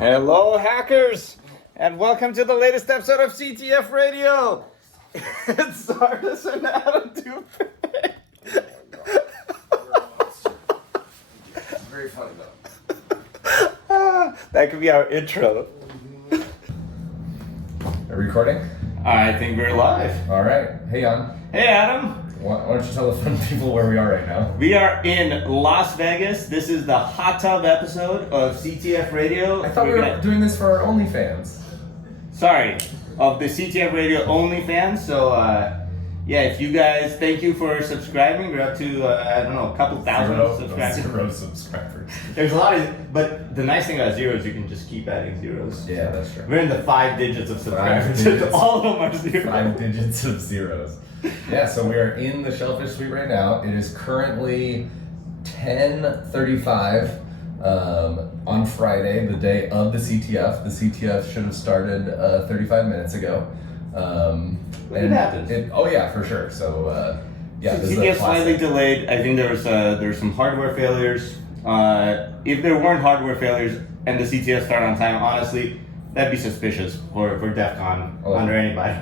Hello, hackers, and welcome to the latest episode of CTF Radiooo. It's Zardus and Adam Dupre. Very funny though. That could be our intro. Are we recording? I think we're live. All right. Hey, Jan. Hey, Adam. Why don't you tell the fun people where we are right now? We are in Las Vegas. This is the hot tub episode of CTF Radiooo. I thought we were doing this for our OnlyFans. Sorry, of the CTF Radiooo OnlyFans. So, yeah, if you guys, thank you for subscribing. We're up to, I don't know, a couple thousand subscribers. Zero subscribers. There's a lot of, but the nice thing about zeros, you can just keep adding zeros. Yeah, that's true. We're in the 5 digits of subscribers. 5 digits. All of them are zeros. 5 digits of zeros. Yeah, so we are in the Shellfish Suite right now. It is currently 10:35 on Friday, the day of the CTF. The CTF should have started 35 minutes ago. It happens. Oh yeah, for sure. So yeah, this is a CTF classic. slightly delayed. I think there's some hardware failures. If there weren't hardware failures and the CTF started on time, honestly, that'd be suspicious for DEF CON under anybody.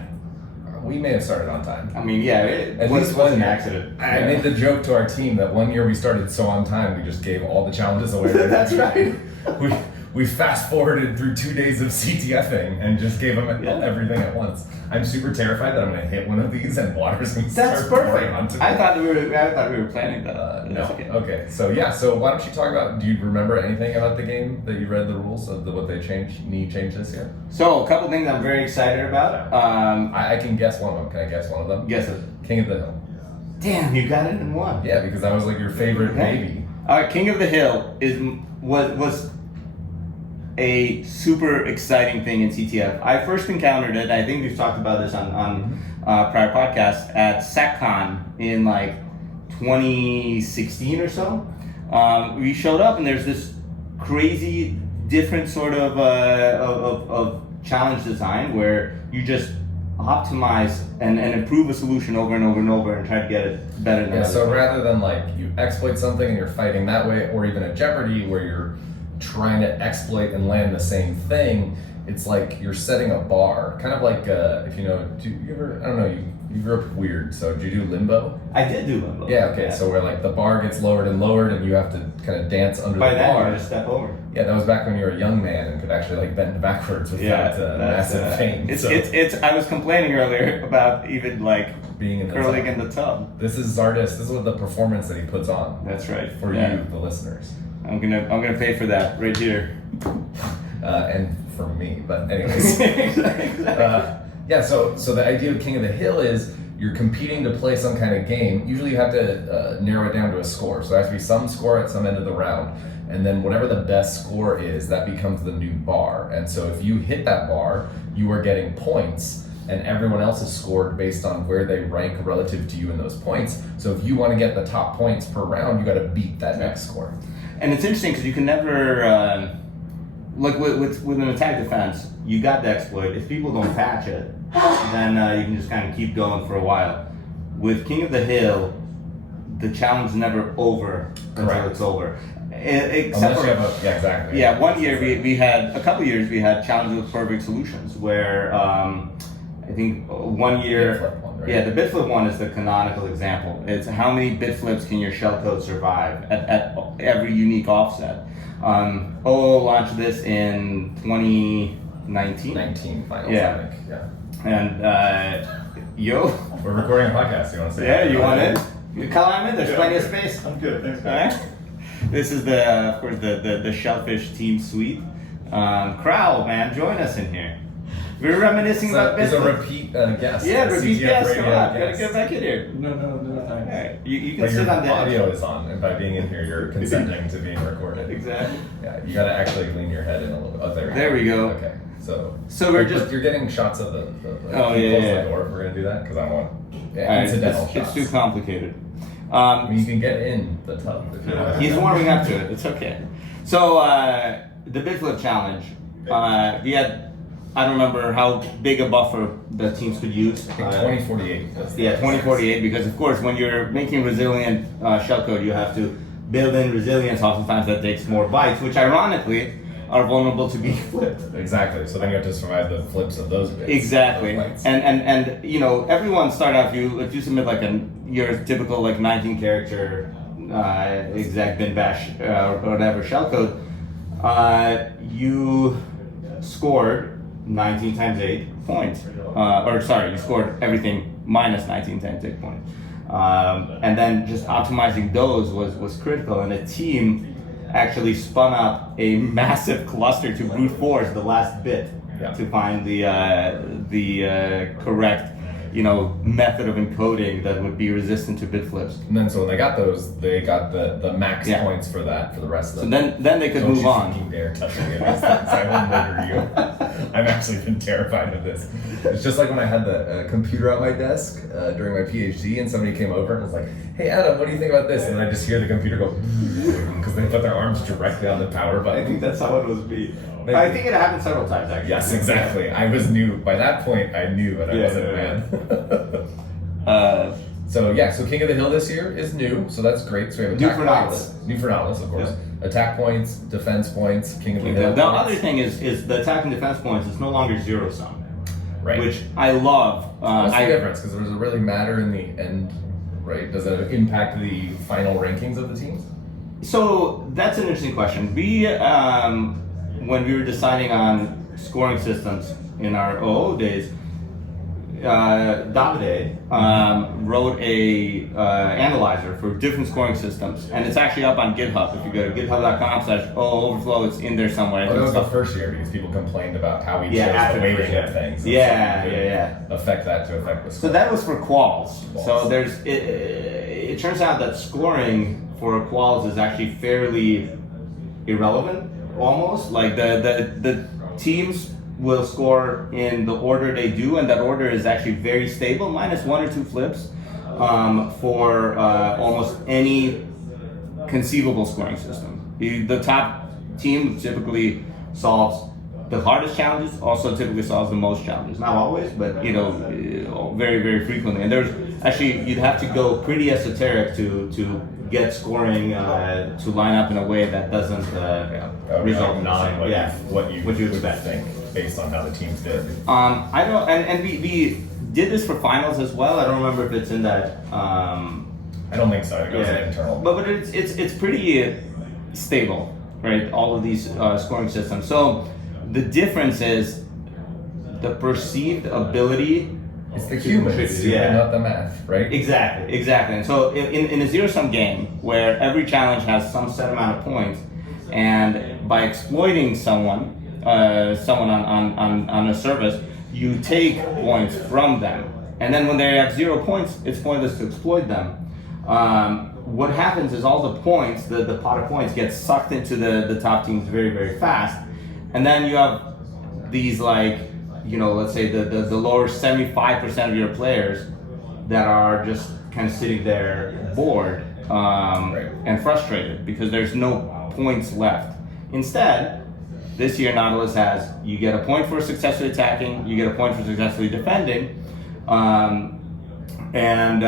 We may have started on time. I mean, yeah, it was an accident. I made the joke to our team that one year we started so on time, we just gave all the challenges away. That's right. We fast forwarded through 2 days of CTFing and just gave them everything at once. I'm super terrified that I'm going to hit one of these and water's going to start pouring onto me. I thought we were planning that. No. Okay. So yeah. So why don't you talk about? Do you remember anything about the game that you read the rules of what they changed? This year? So a couple things I'm very excited about. I can guess one of them. Can I guess one of them? Guess it. King of the Hill. Damn, you got it in one. Yeah, because that was like your favorite baby. King of the Hill was a super exciting thing in CTF. I first encountered it, I think we've talked about this on prior podcasts, at SecCon in like 2016 or so. We showed up and there's this crazy different sort of challenge design where you just optimize and improve a solution over and over and over and try to get it better than so rather than like you exploit something and you're fighting that way, or even a Jeopardy where you're trying to exploit and land the same thing, it's like you're setting a bar, kind of like if you know, you grew up weird, so did you do Limbo? I did do Limbo. Yeah, okay, so where like the bar gets lowered and lowered and you have to kind of dance under the bar. By that, you just step over. Yeah, that was back when you were a young man and could actually like bend backwards with that massive pain. It's I was complaining earlier about even like being in curling in the tub. This is Zardus. This is what the performance that he puts on. That's right. For you, the listeners. I'm gonna pay for that right here. And for me, but anyways. Exactly. Yeah, so the idea of King of the Hill is you're competing to play some kind of game. Usually you have to narrow it down to a score. So there has to be some score at some end of the round. And then whatever the best score is, that becomes the new bar. And so if you hit that bar, you are getting points, and everyone else is scored based on where they rank relative to you in those points. So if you want to get the top points per round, you got to beat that next score. And it's interesting because you can never, like with an attack defense, you got the exploit. If people don't patch it, then you can just kind of keep going for a while. With King of the Hill, the challenge is never over until it's over. Except for, exactly. Yeah, one year we had, a couple years we had challenges with perfect solutions where I think 1 year, bit flip one, right? Yeah, the bit flip one is the canonical example. It's how many bit flips can your shellcode survive at every unique offset. OO launched this in 2019. 19 finals, Yeah. I think. Yeah. And We're recording a podcast. You want to say? Yeah, you want it? You climb in. There's plenty of space. I'm good, thanks All guys. right. This is of course the Shellfish team suite. Crowell, man, join us in here. We're reminiscing about It's a business. repeat guest. Yeah, a repeat CTF guest. Come Radio on, gotta guest. get back in here. No, All thanks. right. You can But sit your on the audio is on, and by being in here, you're consenting to being recorded. Exactly. Yeah, you gotta actually lean your head in a little bit. Oh, There we go. Okay, so you're getting shots of the Oh, yeah, close yeah. the door if we're gonna do that, because I want All right, incidental it's shots. too complicated. I mean, you can get in the tub if you want. He's warming up to it. It's okay. So the bit flip challenge. We had. I don't remember how big a buffer the teams could use. I think 2048. Yeah, 2048, because of course when you're making resilient shellcode, you have to build in resilience. Oftentimes that takes more bytes, which ironically are vulnerable to being flipped. Exactly. So then you have to survive the flips of those bits. Exactly. And you know, everyone start out, if you submit like your typical like 19 character exact bin bash or whatever shellcode, you scored 19 times 8 points. You scored everything minus 19 times 8 points. And then just optimizing those was critical, and the team actually spun up a massive cluster to brute force the last bit to find the correct method of encoding that would be resistant to bit flips. And then so when they got those, they got the max points for that for the rest of them. So then they could move on. Don't you dare touch any of these things. I will murder you. I've actually been terrified of this. It's just like when I had the computer at my desk during my PhD, and somebody came over and was like, "Hey Adam, what do you think about this?" And then I just hear the computer go because they put their arms directly on the power button. I think that's how it was be. I think it happened several times actually. Yes, exactly. I was new by that point. I knew that I wasn't mad. So King of the Hill this year is new, so that's great. So we have attack points. New for Nautilus, of course. Yeah. Attack points, defense points, King of the Hill. The other thing is the attack and defense points is no longer zero sum, right? Which I love. What's the difference? Because does it really matter in the end, right? Does it impact the final rankings of the teams? So that's an interesting question. When we were deciding on scoring systems in our OO days, Davide wrote a analyzer for different scoring systems, and it's actually up on GitHub. If you go to github.com/OOverflow, it's in there somewhere. That was the first year because people complained about how we chose the weighting of things. Affect that to affect the score. So that was for quals. So it turns out that scoring for quals is actually fairly irrelevant, almost. Like the teams will score in the order they do, and that order is actually very stable, minus 1 or 2 flips for almost any conceivable scoring system. The top team typically solves the hardest challenges, also typically solves the most challenges. Not always, but very, very frequently. And there's actually, you'd have to go pretty esoteric to get scoring to line up in a way that doesn't result in what you would expect based on how the teams did. I don't, and we did this for finals as well. I don't remember if it's in that. I don't think so. I think it was an internal. But it's pretty stable, right? All of these scoring systems. So the difference is the perceived ability. It's the humans, not the math, right? Exactly. And so in a zero-sum game where every challenge has some set amount of points, and by exploiting someone on a service, you take points from them, and then when they have 0 points, it's pointless to exploit them. What happens is all the points, the pot of points, gets sucked into the top teams very, very fast, and then you have these let's say the lower 75% of your players that are just kind of sitting there bored and frustrated because there's no points left. Instead, this year Nautilus has, you get a point for successfully attacking, you get a point for successfully defending, and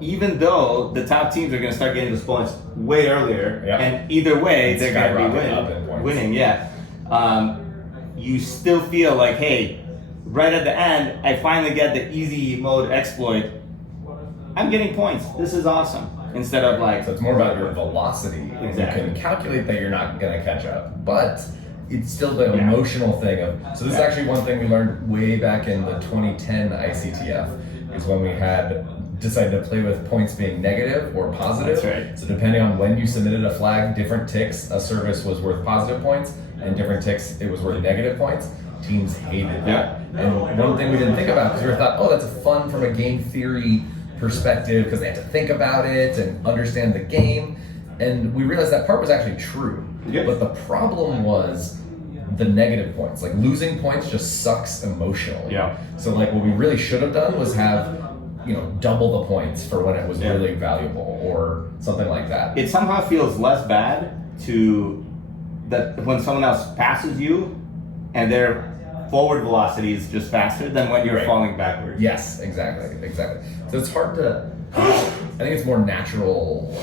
even though the top teams are going to start getting those points way earlier, and either way they're going to be winning. You still feel like, hey, right at the end, I finally get the easy mode exploit. I'm getting points. This is awesome. Instead of so it's more about your velocity. Exactly. You can calculate that you're not going to catch up, but it's still the emotional thing of. So this is actually one thing we learned way back in the 2010 ICTF, is when we had decided to play with points being negative or positive. That's right. So depending on when you submitted a flag, different ticks, a service was worth positive points, and different ticks, it was worth negative points. Teams hated that. And one thing we didn't think about, because we thought, oh, that's fun from a game theory perspective, because they have to think about it and understand the game. And we realized that part was actually true. But the problem was the negative points. Like losing points just sucks emotionally. So what we really should have done was have double the points for when it was really valuable or something like that. It somehow feels less bad that when someone else passes you and their forward velocity is just faster than when you're falling backwards. Yes, exactly. So it's hard to, I think it's more natural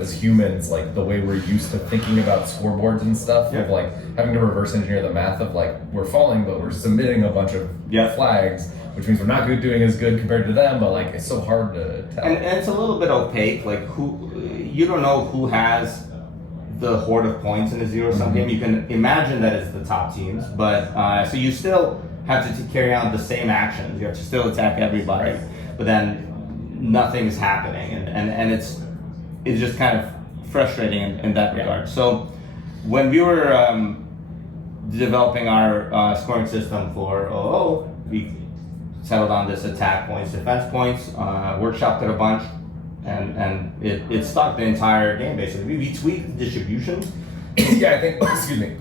as humans, like the way we're used to thinking about scoreboards and stuff, of like having to reverse engineer the math of like we're falling, but we're submitting a bunch of flags, which means we're not doing as good compared to them. But like it's so hard to tell. And it's a little bit opaque. Like you don't know who has the hoard of points in a zero-sum game. You can imagine that it's the top teams, but so you still have to carry out the same actions. You have to still attack everybody, but then nothing's happening, and it's just kind of frustrating in that regard. So when we were developing our scoring system for OO, we settled on this attack points, defense points, workshopped it a bunch, and it stuck the entire game basically. We tweaked the distribution. Yeah, I think, excuse me,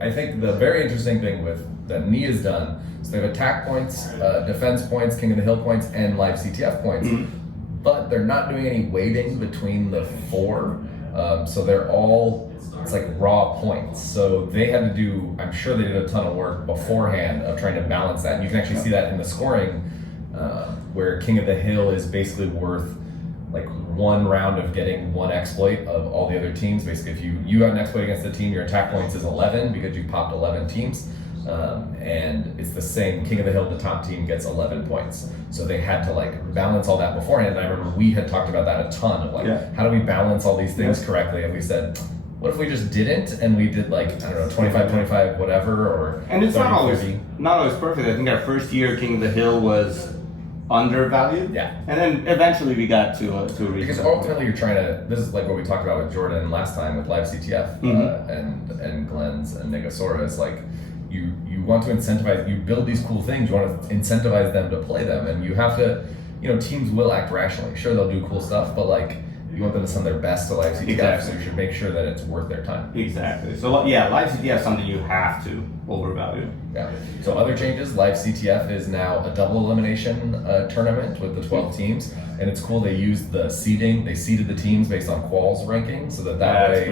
I think the very interesting thing that NIE has done is they have attack points, defense points, King of the Hill points, and live CTF points, but they're not doing any weighting between the four, so they're all, it's like raw points. So they had to do, I'm sure they did a ton of work beforehand of trying to balance that, and you can actually see that in the scoring, where King of the Hill is basically worth like one round of getting one exploit of all the other teams. Basically, if you got an exploit against the team, your attack points is 11 because you popped 11 teams. And it's the same, King of the Hill, the top team, gets 11 points. So they had to like balance all that beforehand. And I remember we had talked about that a ton of like, how do we balance all these things correctly? And we said, what if we just didn't and we did like, I don't know, 25-25 whatever, or and it's 30, not always 30. not always perfect. I think our first year King of the Hill was undervalued. Yeah. And then eventually we got to a reasonable Because ultimately you're trying to, this is like what we talked about with Jordan last time with live CTF and Glenn's and Negasora. It's like you want to incentivize, you build these cool things, you want to incentivize them to play them, and you have to, teams will act rationally. Sure, they'll do cool stuff, but like you want them to send their best to live CTF, so you should make sure that it's worth their time. Exactly. So yeah, live CTF is something you have to overvalue. Yeah. So other changes, live CTF is now a double elimination tournament with the 12 teams, and it's cool. They used the seeding. They seeded the teams based on quals ranking, so that way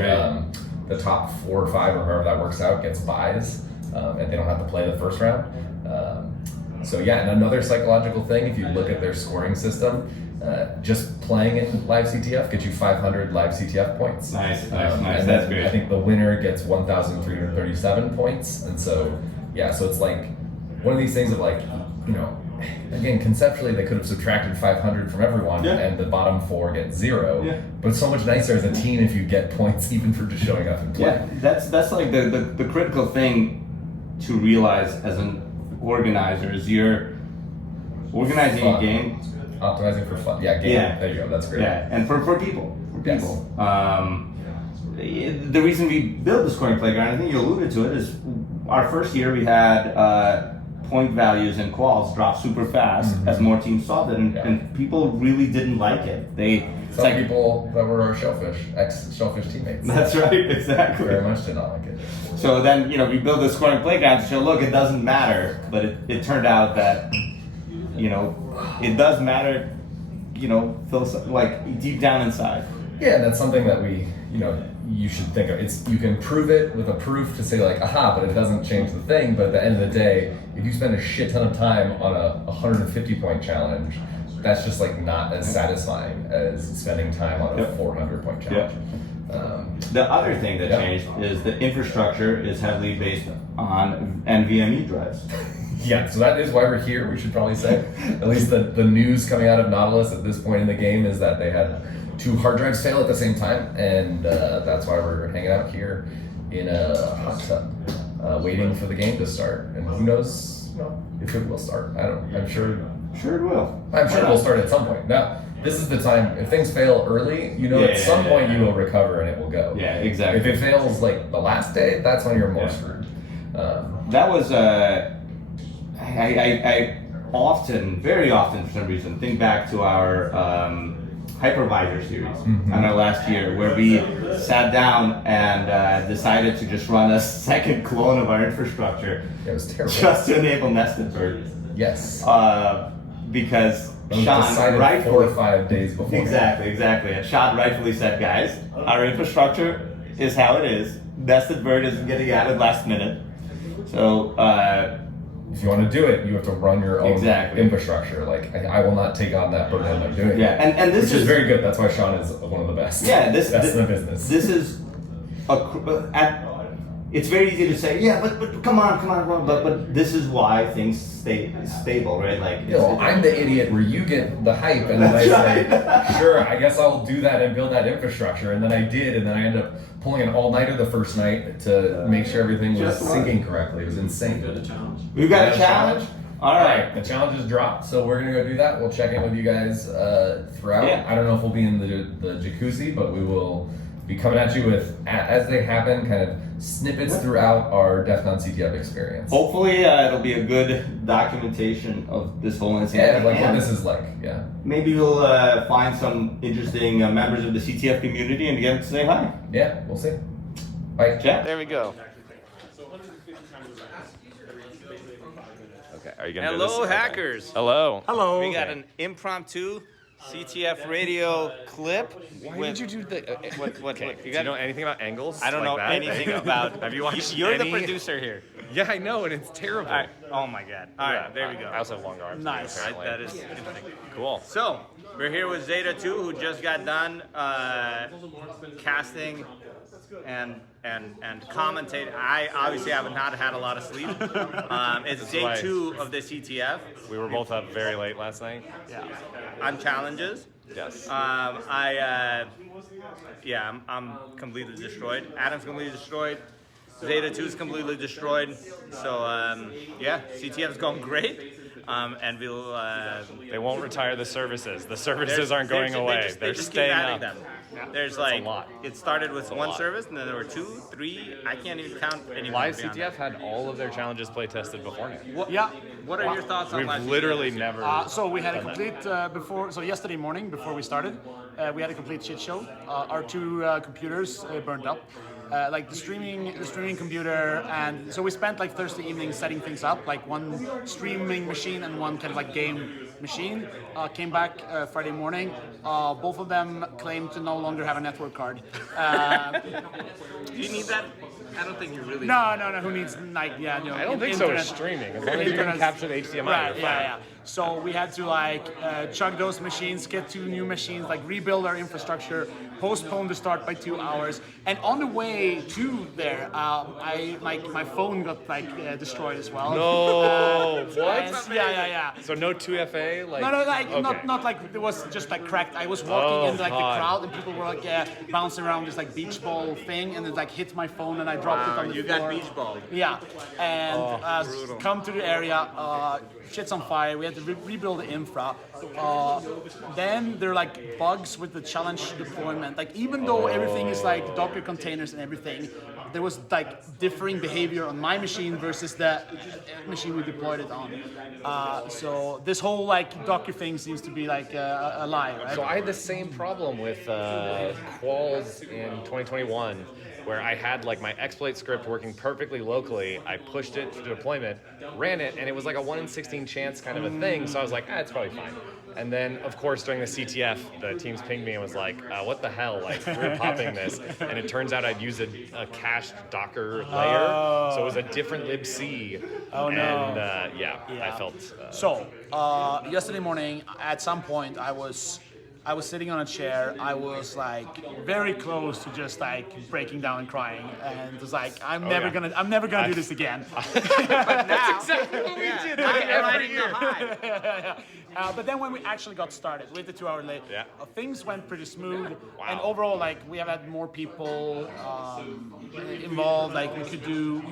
the top 4 or 5 or however that works out gets buys, and they don't have to play the first round. So yeah, and another psychological thing, if you look at their scoring system, just playing in live CTF gets you 500 live CTF points. Nice. And That's great. I think the winner gets 1,337 points, and so yeah, so it's like one of these things of like, again, conceptually they could have subtracted 500 from everyone, and the bottom 4 get 0. Yeah. But it's so much nicer as a team if you get points even for just showing up and playing. Yeah, that's like the critical thing to realize as an organizer is you're organizing a game. Optimizing for fun. Yeah, game. Yeah. There you go. That's great. Yeah, and for people. Yes. The reason we built the scoring playground, I think you alluded to it, is our first year we had point values and quals drop super fast as more teams solved it, and people really didn't like it. Some people that were our ex-shellfish teammates. That's right, exactly. Very much did not like it. So then, we built the scoring playground to show, look, it doesn't matter, but it turned out that, it does matter, like deep down inside. Yeah, and that's something that we, you should think of. You can prove it with a proof to say like, aha, but it doesn't change the thing. But at the end of the day, if you spend a shit ton of time on a 150-point challenge, that's just like not as satisfying as spending time on a 400-point challenge. The other thing that changed is the infrastructure is heavily based on NVMe drives. Yeah, so that is why we're here, we should probably say. At least the news coming out of Nautilus at this point in the game is that they had 2 hard drives fail at the same time, and that's why we're hanging out here in a hot tub, waiting for the game to start. And who knows if it will start. I'm sure. Sure it will. I'm sure it will start at some point. Now, this is the time, if things fail early, at some point you will recover and it will go. Yeah, exactly. If it fails like the last day, that's when you're more screwed. That was I often, very often for some reason, think back to our hypervisor series on our last year, where we sat down and decided to just run a second clone of our infrastructure. It was terrible. Just to enable nested birds. Yes. Because Sean rightfully 4 or 5 days before. Exactly. And Sean rightfully said, guys, our infrastructure is how it is. Nested bird isn't getting added last minute. So if you want to do it, you have to run your own infrastructure. Like I will not take on that burden of doing it. And this which is very good. That's why Sean is one of the best. Yeah, best in the business. This is it's very easy to say, yeah, but come on, but this is why things stay stable, right? Like, I'm the idiot where you get the hype, and then I say, sure, I guess I'll do that and build that infrastructure, and then I did, and then I ended up pulling an all-nighter the first night to make sure everything was syncing correctly. It was insane. We've got a challenge. All right, the challenge is dropped, so we're gonna go do that. We'll check in with you guys throughout. Yeah. I don't know if we'll be in the jacuzzi, but we will be coming at you with, as they happen, kind of snippets throughout our DEF CON CTF experience. Hopefully, it'll be a good documentation of this whole incident. Yeah, like what this is like. Yeah. Maybe we'll find some interesting members of the CTF community and get them to say hi. Yeah, we'll see. Bye. Chat. There we go. Okay, are you gonna Hello, do this? hackers. Hello. Hello. We got an impromptu CTF radio clip. Why did you do the? What? Do you know anything about angles? I don't know anything about. Have you watched? You're the producer here. Yeah, I know, and it's terrible. All right. Oh my God. All right, there we go. I also have long arms. Nice. Apparently. That is interesting. Cool. So we're here with ZetaTwo, who just got done casting and commentating. I obviously have not had a lot of sleep. It's day 2 of the CTF. We were both up very late last night. Yeah. On challenges. Yes. I'm completely destroyed. Adam's completely destroyed. ZetaTwo is completely destroyed. So CTF's going great. And we'll. They won't retire the services. The services aren't going away. They're just staying keep adding up. them. Yeah. There's like, it started with one service, and then there were 2, 3. I can't even count anymore. Live CTF had all of their challenges play tested beforehand. What are your thoughts on live We've literally never. So we had a complete yesterday morning before we started, we had a complete shit show. Our 2 computers burned up. Like the streaming computer, and so we spent like Thursday evening setting things up, like one streaming machine and one kind of like game machine. Came back Friday morning. Both of them claimed to no longer have a network card. Do you need that? I don't think you really. No. Who needs I don't think so. It's streaming. As long as you can capture the HDMI. Right. Yeah. So we had to chug those machines, get 2 new machines, like rebuild our infrastructure, postpone the start by 2 hours, and on the way to there, my phone got destroyed as well. No. What? Yeah. So no 2FA, like. No, not like it was just like cracked. I was walking into the crowd and people were bouncing around this beach ball thing, and it hit my phone and I dropped it on the floor. You got beach ball. Yeah, and come to the area, shit's on fire. We had to rebuild the infra. Then there are bugs with the challenge deployment. Even though everything is Docker containers and everything, there was differing behavior on my machine versus the machine we deployed it on. So this whole Docker thing seems to be a lie, right? So I had the same problem with quals in 2021. Where I had my exploit script working perfectly locally. I pushed it to deployment, ran it, and it was a 1 in 16 chance kind of a thing. So I was like, it's probably fine. And then, of course, during the CTF, the teams pinged me and was like, what the hell? We're popping this. And it turns out I'd used a cached Docker layer. So it was a different libc. Oh, no. And I felt... So, yesterday morning, at some point, I was sitting on a chair. I was very close to just breaking down and crying, and was I'm never gonna do this again. That's exactly what we did every year. But then when we actually got started with the 2 hour late, things went pretty smooth. Wow. And overall, we have had more people involved. We could do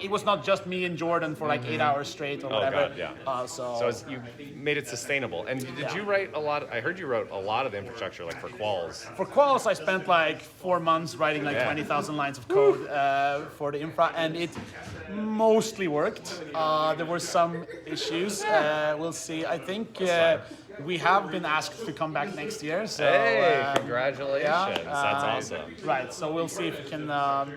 it was not just me and Jordan for 8 hours straight or whatever. God, yeah. So you made it sustainable. And did you write a lot? I heard you wrote a lot of the infrastructure for quals. For quals, I spent 4 months writing 20,000 lines of code for the infra, and it mostly worked. There were some issues. We'll see. I think we have been asked to come back next year. So, Hey, congratulations. yeah, That's awesome. Right, so we'll see if we can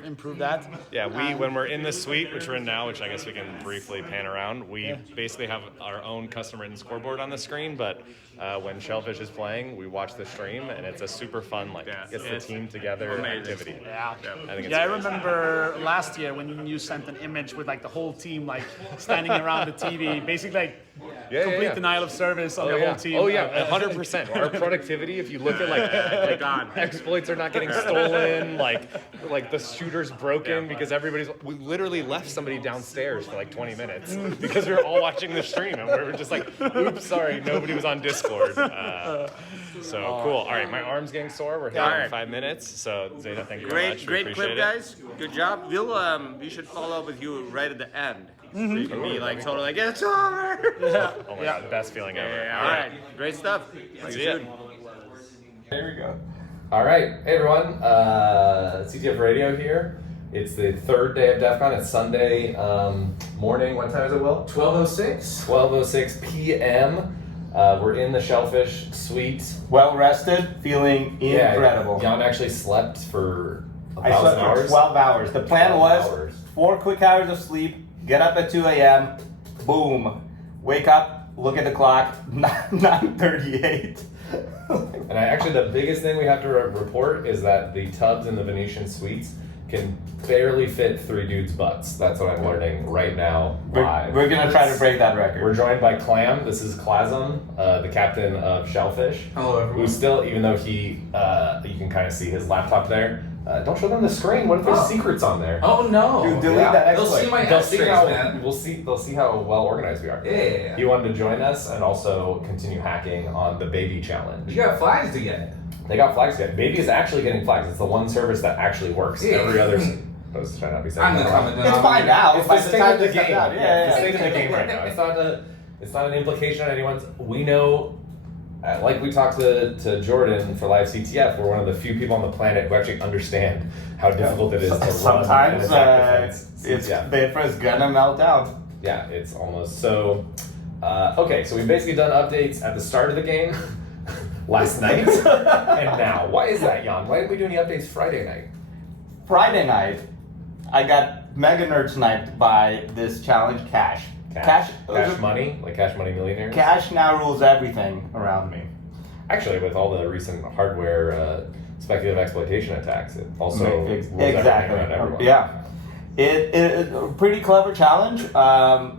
improve that. Yeah, when we're in the suite, which we're in now, which I guess we can briefly pan around, we basically have our own custom-written scoreboard on the screen, but when Shellfish is playing, we watch the stream, and it's a super fun, gets the team together activity. Yeah, I think it's I great. remember last year when you sent an image with the whole team standing around the TV, basically complete denial of service on the whole team. Oh yeah, 100%. Our productivity, if you look at exploits are not getting stolen, like the shooter's broken because we literally left somebody downstairs for 20 minutes because we were all watching the stream and we were just oops, sorry, nobody was on Discord. So cool. All right, my arm's getting sore. We're here in 5 minutes. So Zeta, thank you very much. Great clip, guys. Good job. We should follow up with you right at the end. So you can be totally it's over. Oh my god, best feeling ever. Yeah, all right. Great stuff. See ya. There we go. All right, hey everyone, CTF Radio here. It's the third day of DEF CON. It's Sunday morning. What time is it, Will? 12:06. 12:06 p.m. We're in the Shellfish suite. Well rested, feeling incredible. Yeah, Jan actually slept for I slept for 12 hours. The plan 12 was hours. 4 quick hours of sleep, get up at 2 a.m., boom, wake up, look at the clock, 9:38. And the biggest thing we have to report is that the tubs in the Venetian suites can barely fit 3 dudes' butts. That's what I'm learning right now live. We're going to try to break that record. We're joined by Clam. This is Clasm, the captain of Shellfish. Hello, everyone. Who's still, even though you can kind of see his laptop there. Don't show them the screen. What if there's secrets on there? Oh no! Dude, delete that exploit. They'll see my They'll see X-rays, how man. they'll see how well organized we are. Yeah. He wanted to join us and also continue hacking on the baby challenge. You got flags to get. They got flags yet. Baby is actually getting flags. It's the one service that actually works. Yeah. Every other. I was trying not to be saying I'm the that. common It's fine now. It's By the the state time of the this comes game. out. It's the state of the game right now. It's not an implication on anyone's. We know, like we talked to Jordan for live CTF, we're one of the few people on the planet who actually understand how difficult it is to run Sometimes an attack defense. the infra's gonna melt down. Yeah, it's almost so. Okay, so we've basically done updates at the start of the game, last night, and now. Why is that, Jan? Why didn't we do any updates Friday night? Friday night, I got mega nerd sniped by this challenge, Cash. Cash money? Like Cash Money Millionaires? Cash now rules everything around me. Actually, with all the recent hardware speculative exploitation attacks, it also rules everything Exactly. around everyone. Yeah. It a pretty clever challenge.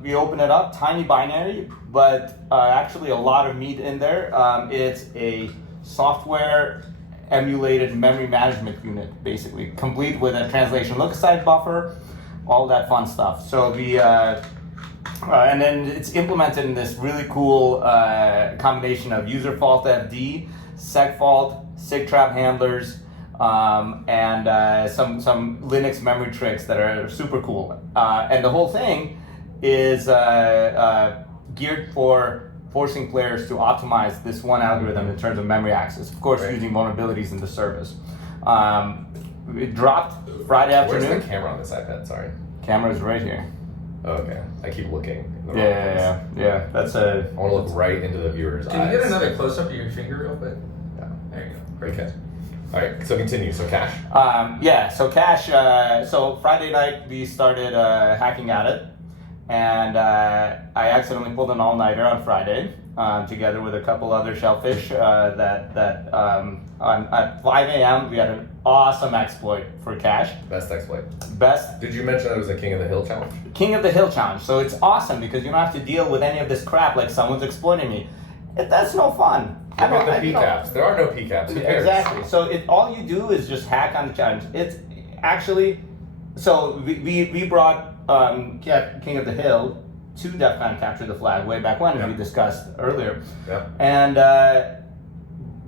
We open it up, tiny binary, but actually a lot of meat in there. It's a software emulated memory management unit, basically, complete with a translation look-aside buffer, all that fun stuff. So and then it's implemented in this really cool combination of user fault FD, seg fault, sig trap handlers, and some Linux memory tricks that are super cool. And the whole thing is geared for forcing players to optimize this one algorithm in terms of memory access, of course, using vulnerabilities in the service. It dropped Friday afternoon. Where's the camera on this iPad? Sorry. Camera's right here. Oh, okay. I keep looking. In the wrong place. Yeah. That's a. I want to look right into the viewer's eyes. Can you get another close up of your finger real quick? Yeah. There you go. Great. Okay. All right. So continue. So Cash. So Cash, so Friday night we started hacking at it, and I accidentally pulled an all-nighter on Friday, together with a couple other shellfish, at 5 a.m. we had an awesome exploit for Cash. Best exploit. Best Did you mention that it was a King of the Hill challenge? King of the Hill challenge. So it's awesome because you don't have to deal with any of this crap like someone's exploiting me. That's no fun. Look at the PCAPs. There are no PCAPs. Who cares? Exactly. So all you do is just hack on the challenge. It's actually, so we brought King of the Hill to DEF CON Capture the Flag way back when, as we discussed earlier. Yeah. And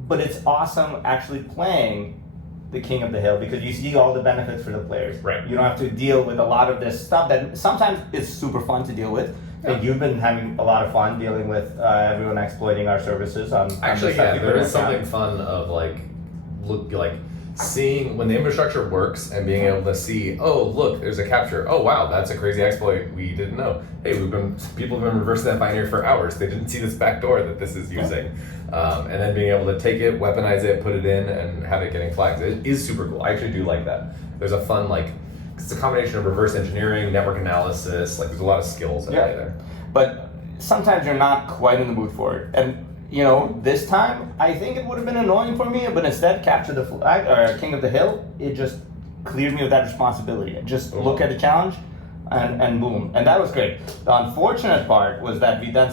but it's awesome actually playing the King of the Hill because you see all the benefits for the players. Right. You don't have to deal with a lot of this stuff that sometimes is super fun to deal with. And you've been having a lot of fun dealing with everyone exploiting our services on Actually, this yeah, there is account. something fun of seeing when the infrastructure works and being able to see, oh look, there's a capture. Oh wow, that's a crazy exploit we didn't know. Hey, people have been reversing that binary for hours. They didn't see this back door that this is using. And then being able to take it, weaponize it, put it in, and have it getting flags. It is super cool. I actually do like that. There's a fun, like, it's a combination of reverse engineering, network analysis, like there's a lot of skills at play there. But sometimes you're not quite in the mood for it. And this time, I think it would have been annoying for me, but instead, Capture the Flag, or King of the Hill, it just cleared me of that responsibility. Just look at the challenge, and boom. And that was great. The unfortunate part was that we then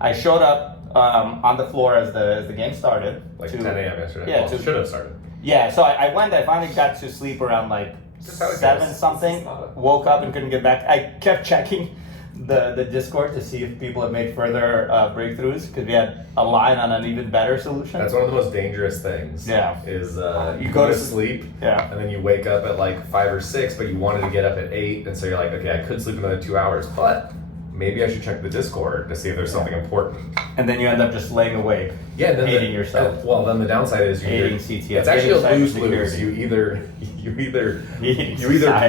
I showed up on the floor as the game started. Like 10 a.m. yesterday. Yeah, should have started. Yeah, so I finally got to sleep around like 7 something, woke up and couldn't get back. I kept checking the Discord to see if people have made further breakthroughs, because we had a line on an even better solution. That's one of the most dangerous things. Yeah. Is you go to sleep, yeah, and then you wake up at like 5 or 6, but you wanted to get up at 8, and so you're like, okay, I could sleep another 2 hours, but maybe I should check the Discord to see if there's something important. And then you end up just laying awake, hating yourself. Well, then the downside is hating CTF. It's actually a lose-lose. You either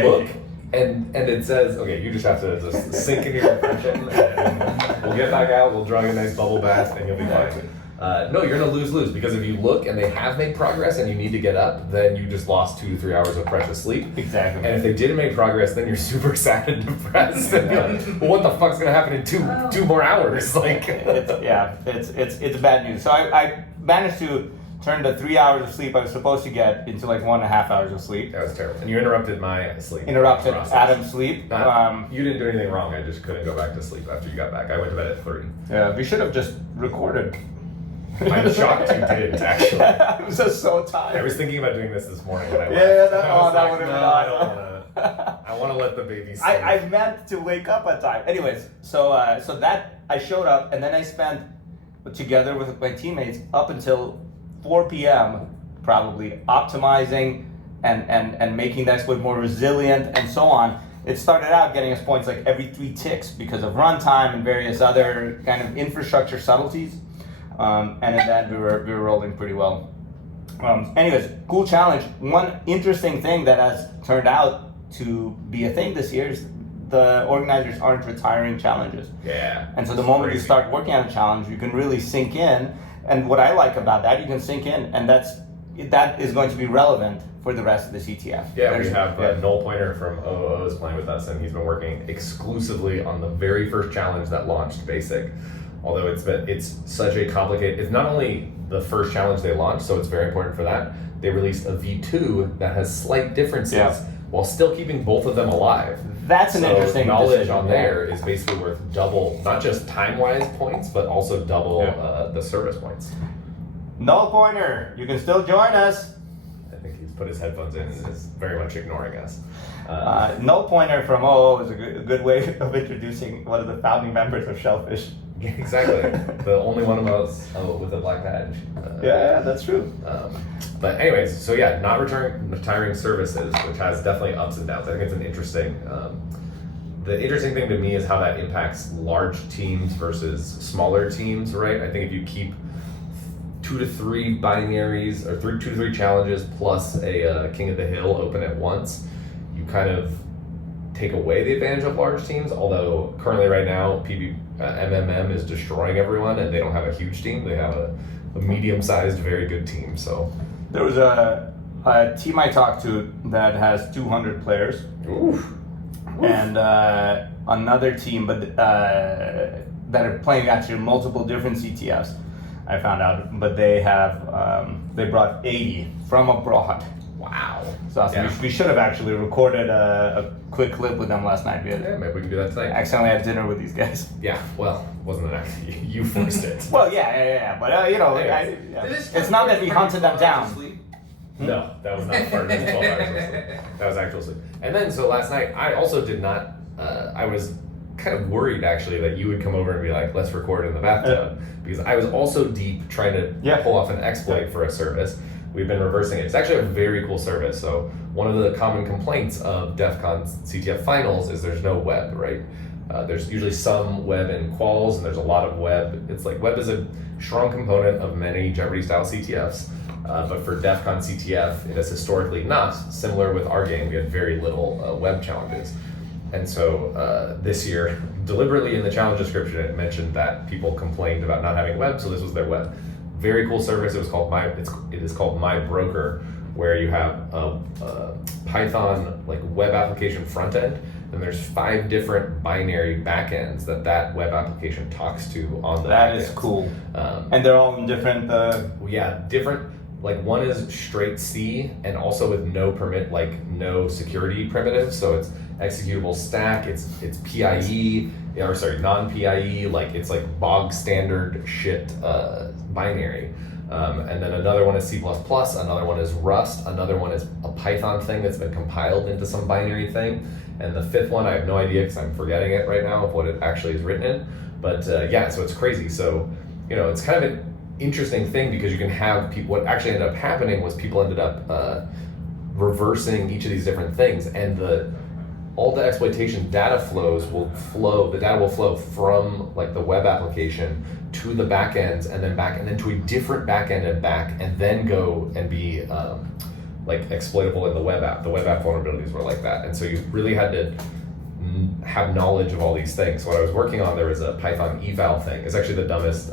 look and it says, okay, you just have to just sink into your impression, and we'll get back out, we'll draw you a nice bubble bath, and you'll be fine. No, you're gonna lose-lose, because if you look and they have made progress and you need to get up, then you just lost 2 to 3 hours of precious sleep. Exactly. And if they didn't make progress, then you're super sad and depressed. And you're like, well, what the fuck's gonna happen in two more hours? Like, it's bad news. So I managed to turn the 3 hours of sleep I was supposed to get into like 1.5 hours of sleep. That was terrible. And you interrupted my sleep. Interrupted Adam's sleep. You didn't do anything wrong. I just couldn't go back to sleep after you got back. I went to bed at 3. Yeah, we should have just recorded. I'm shocked you didn't, actually. I was just so tired. I was thinking about doing this morning when I left. Yeah, that would have been awesome. I want to let the baby sleep. I meant to wake up at time. Anyways, so that I showed up, and then I spent together with my teammates up until 4 p.m. probably optimizing and making the exploit more resilient and so on. It started out getting us points like every 3 ticks because of runtime and various other kind of infrastructure subtleties. And in that we were rolling pretty well. Anyways, cool challenge. One interesting thing that has turned out to be a thing this year is the organizers aren't retiring challenges. Yeah. And so the moment you start working on a challenge, you can really sink in. And what I like about that, you can sink in, and that is going to be relevant for the rest of the CTF. Yeah, we have Null Pointer from OOO is playing with us, and he's been working exclusively on the very first challenge that launched Basic. Although it's such a complicated, it's not only the first challenge they launched, so it's very important for that. They released a V2 that has slight differences while still keeping both of them alive. That's an interesting knowledge decision. on there is basically worth double, not just time-wise points, but also double the service points. Null Pointer, you can still join us. I think he's put his headphones in and is very much ignoring us. Null Pointer from OO is a good way of introducing one of the founding members of Shellfish. Exactly. The only one of us with a black badge. Yeah, that's true. But anyways, so yeah, not retiring services, which has definitely ups and downs. I think it's an interesting. The interesting thing to me is how that impacts large teams versus smaller teams, right? I think if you keep 2 to 3 binaries or 2 to 3 challenges plus a King of the Hill open at once, you kind of take away the advantage of large teams. Although currently right now, MMM is destroying everyone, and they don't have a huge team. They have a medium-sized, very good team. So there was a team I talked to that has 200 players. Oof. And another team, but that are playing actually multiple different CTFs. I found out, but they have they brought 80 from abroad. Wow. So awesome. We should have actually recorded a quick clip with them last night. Yeah, maybe we can do that tonight. I accidentally had dinner with these guys. Yeah, well, wasn't it actually? You forced it. Well, yeah. But it's not that we hunted them down. No, that was not part of the 12 hours of sleep. That was actual sleep. And then, so last night, I also did not, I was kind of worried actually that you would come over and be like, let's record in the bathtub. Because I was also deep trying to pull off an exploit for a service. We've been reversing it. It's actually a very cool service. So one of the common complaints of DEF CON CTF finals is there's no web, right? There's usually some web in quals, and there's a lot of web. It's like web is a strong component of many Jeopardy-style CTFs, but for DEF CON CTF, it is historically not. Similar with our game, we had very little web challenges. And so this year, deliberately in the challenge description, it mentioned that people complained about not having web, so this was their web. Very cool service. It was called it is called My Broker, where you have a Python like web application front end, and there's 5 different binary backends that web application talks to on the That backends. is cool. And they're all in different. Different. Like one is straight C and also with no no security primitives. So it's executable stack. It's PIE non-PIE. Like it's like bog standard shit binary. And then another one is C++, another one is Rust, another one is a Python thing that's been compiled into some binary thing, and the 5th one I have no idea because I'm forgetting it right now of what it actually is written in. But so it's crazy. So it's kind of an interesting thing because you can have people. What actually ended up happening was people ended up reversing each of these different things, and all the exploitation data flows will flow. The data will flow from like the web application to the backends and then to a different backend and back, and then go and be like exploitable in the web app. The web app vulnerabilities were like that, and so you really had to have knowledge of all these things. So what I was working on, there was a Python eval thing. It's actually the dumbest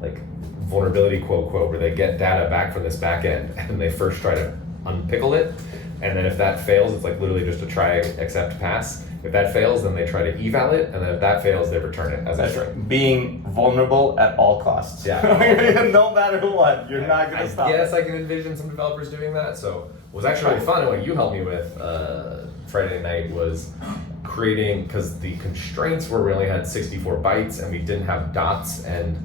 like vulnerability quote where they get data back from this backend and they first try to unpickle it, and then if that fails, it's like literally just a try, accept, pass. If that fails, then they try to eval it, and then if that fails, they return it as a string. Being vulnerable at all costs. Yeah. No matter what, you're not going to stop. Yes, I can envision some developers doing that. So what was actually really fun, and what you helped me with Friday night was creating, because the constraints were we only had 64 bytes and we didn't have dots, and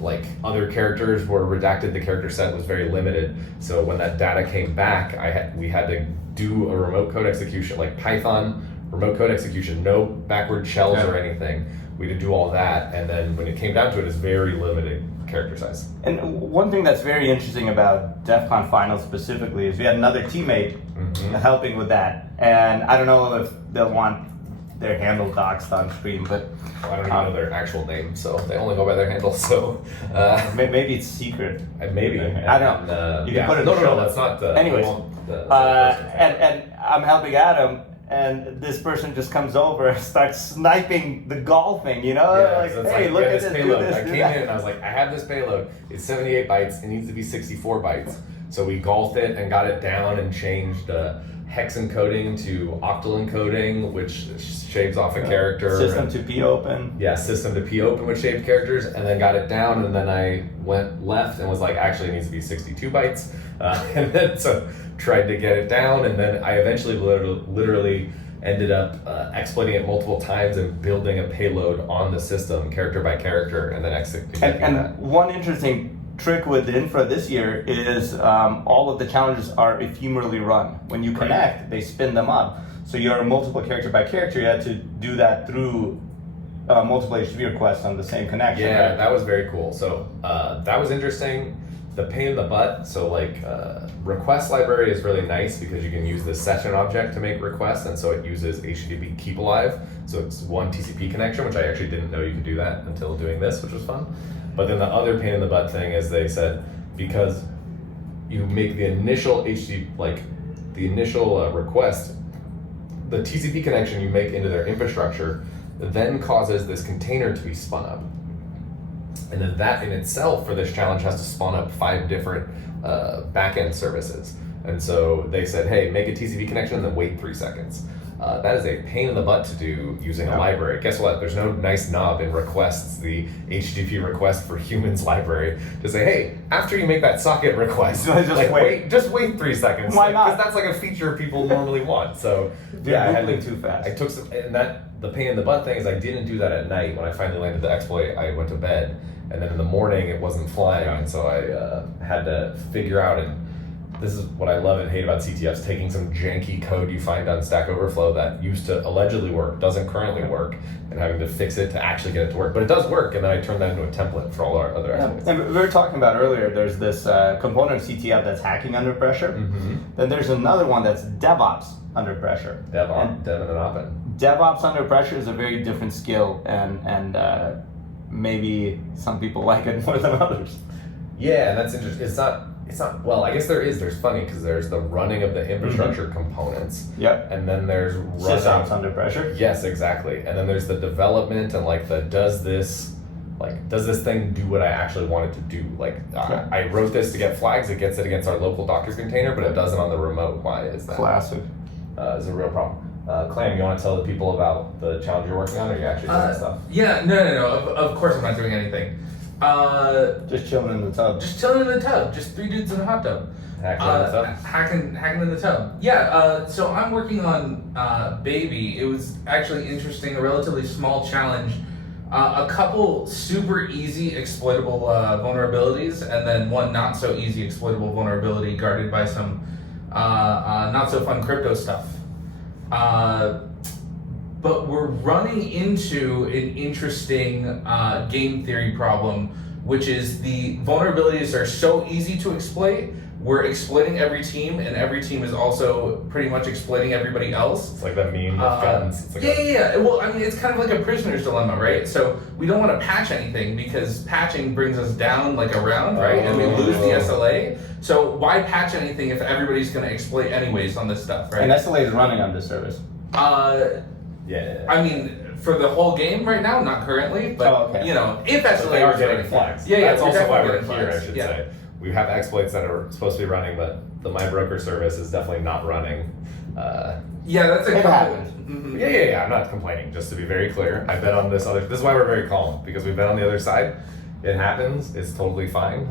like other characters were redacted. The character set was very limited. So when that data came back, we had to do a remote code execution, like Python remote code execution, no backward shells or anything. We had to do all that, and then when it came down to it, it's very limited character size. And one thing that's very interesting about DEF CON Finals specifically is we had another teammate helping with that, and I don't know if they'll want their handle doxed on screen, but I don't even know their actual name, so they only go by their handle. So maybe it's secret. Maybe I don't know. You can put it in no, the show. that's not the. Anyways, and I'm helping Adam, and this person just comes over and starts sniping the golfing. Like, so hey, look at this payload. do this, I do came that. in and I was like, I have this payload. It's 78 bytes. It needs to be 64 bytes. So we golfed it and got it down and changed hex encoding to octal encoding, which shaves off a character. System to P open. Yeah, system to P open with shaved characters, and then got it down, and then I went left and was like, actually it needs to be 62 bytes. And then so tried to get it down, and then I eventually literally ended up exploiting it multiple times and building a payload on the system, character by character, and then executing that. And one interesting trick with the infra this year is all of the challenges are ephemerally run. When you connect, they spin them up. So your multiple character by character, you had to do that through multiple HTTP requests on the same connection. Yeah, right? that was very cool. So that was interesting. The pain in the butt. So like request library is really nice because you can use the session object to make requests, and so it uses HTTP keep alive. So it's one TCP connection, which I actually didn't know you could do that until doing this, which was fun. But then the other pain in the butt thing is they said, because you make the initial request, the TCP connection you make into their infrastructure then causes this container to be spun up. And then that in itself for this challenge has to spawn up 5 different backend services. And so they said, hey, make a TCP connection and then wait 3 seconds. That is a pain in the butt to do using a library. Guess what? There's no nice knob in requests, the HTTP request for humans library, to say, hey, after you make that socket request, just wait 3 seconds. Why not? Because that's like a feature people normally want. So You're Googling too fast. I took some, and the pain in the butt thing is I didn't do that at night. When I finally landed the exploit, I went to bed, and then in the morning it wasn't flying, and so I had to figure out, and this is what I love and hate about CTFs, taking some janky code you find on Stack Overflow that used to allegedly work, doesn't currently work, and having to fix it to actually get it to work. But it does work, and then I turn that into a template for all our other exploits. And we were talking about earlier, there's this component of CTF that's hacking under pressure. Then there's another one that's DevOps under pressure. Dev and open. DevOps under pressure is a very different skill, and maybe some people like it more than others. Yeah, that's interesting. It's not. Well, I guess there's funny because there's the running of the infrastructure components. Yep. And then there's SysOps under pressure. Yes, exactly. And then there's the development and like the does this thing do what I actually want it to do? Like I wrote this to get flags. It gets it against our local Docker container, but it doesn't on the remote. Why is that? Classic. Is a real problem. Clam, you want to tell the people about the challenge you're working on, or are you actually doing stuff? Yeah, no. Of course I'm not doing anything. Just chilling in the tub. Just chilling in the tub. Just 3 dudes in a hot tub. Hacking in the tub? Hacking in the tub. Yeah, so I'm working on Baby. It was actually interesting, a relatively small challenge. A couple super easy exploitable vulnerabilities, and then one not so easy exploitable vulnerability guarded by some not so fun crypto stuff. But we're running into an interesting game theory problem, which is the vulnerabilities are so easy to exploit. We're exploiting every team, and every team is also pretty much exploiting everybody else. It's like that meme with guns. It's like yeah. Well, I mean, it's kind of like a prisoner's dilemma, right? So we don't want to patch anything because patching brings us down like a round, right? And we lose the SLA. So why patch anything if everybody's going to exploit anyways on this stuff, right? And SLA is running on this service. Yeah. I mean, for the whole game right now, not currently, but you know, if SLA they are was getting running, flags. Yeah, That's we're also why we're definitely here, getting I should flags. say. We have exploits that are supposed to be running, but the My Broker service is definitely not running. Yeah, that's a It couple. happens. Mhm. Yeah. I'm not complaining. Just to be very clear, I've been on this other. This is why we're very calm, because we've been on the other side. It happens. It's totally fine.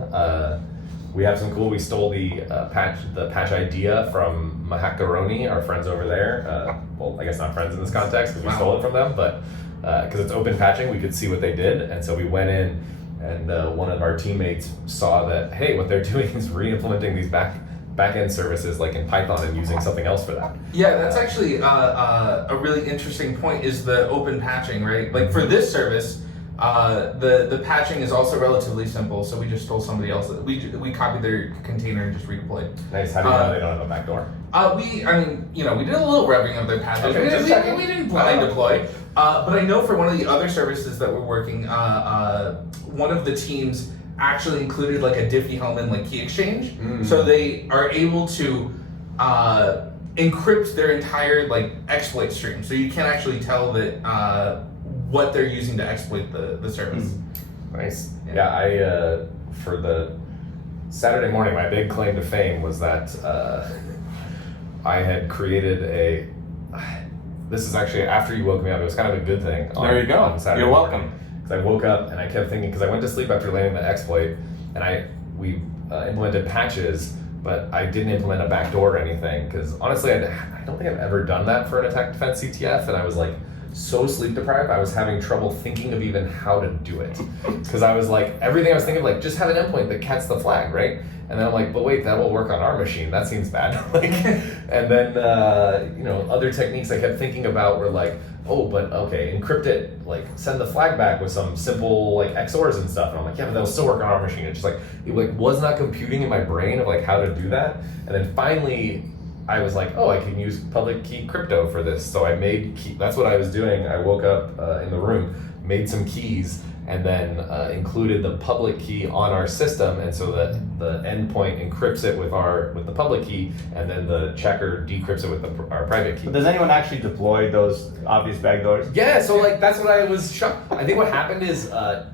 We have some cool. We stole the patch idea from Mahactaroni, our friends over there. Well, I guess not friends in this context because we stole it from them, but because it's open patching, we could see what they did, and so we went in, and one of our teammates saw that, hey, what they're doing is re-implementing these back-end services like in Python and using something else for that. Yeah, that's actually a really interesting point. Is the open patching, right? Like for this service. The patching is also relatively simple, so we just stole somebody else. We copied their container and just redeployed. Nice. How do you know they don't have a backdoor? We did a little revving of their patches. Okay, just checking. We didn't blind deploy, but I know for one of the other services that we're working, one of the teams actually included like a Diffie-Hellman like key exchange, so they are able to encrypt their entire like exploit stream, so you can't actually tell that. What they're using to exploit the service. Nice. Yeah, I for the Saturday morning, my big claim to fame was that I had created a. This is actually after you woke me up. It was kind of a good thing. There you go. On Saturday You're morning. welcome. Because I woke up and I kept thinking, because I went to sleep after landing the exploit, and we implemented patches, but I didn't implement a backdoor or anything. Because honestly, I don't think I've ever done that for an attack defense CTF, and I was like. So sleep deprived, I was having trouble thinking of even how to do it. Because I was like, everything I was thinking of, like, just have an endpoint that gets the flag, right? And then I'm like, but wait, that will work on our machine. That seems bad. And then, other techniques I kept thinking about were like, oh, but okay, encrypt it, like send the flag back with some simple like XORs and stuff. And I'm like, yeah, but that'll still work on our machine. It's just like, it like was not computing in my brain of like how to do that. And then finally, I was like, oh, I can use public key crypto for this. So I made key. That's what I was doing. I woke up in the room, made some keys, and then included the public key on our system, and so that the endpoint encrypts it with the public key, and then the checker decrypts it with our private key. But does anyone actually deploy those obvious backdoors? Yeah, so like that's what I was shocked. I think what happened is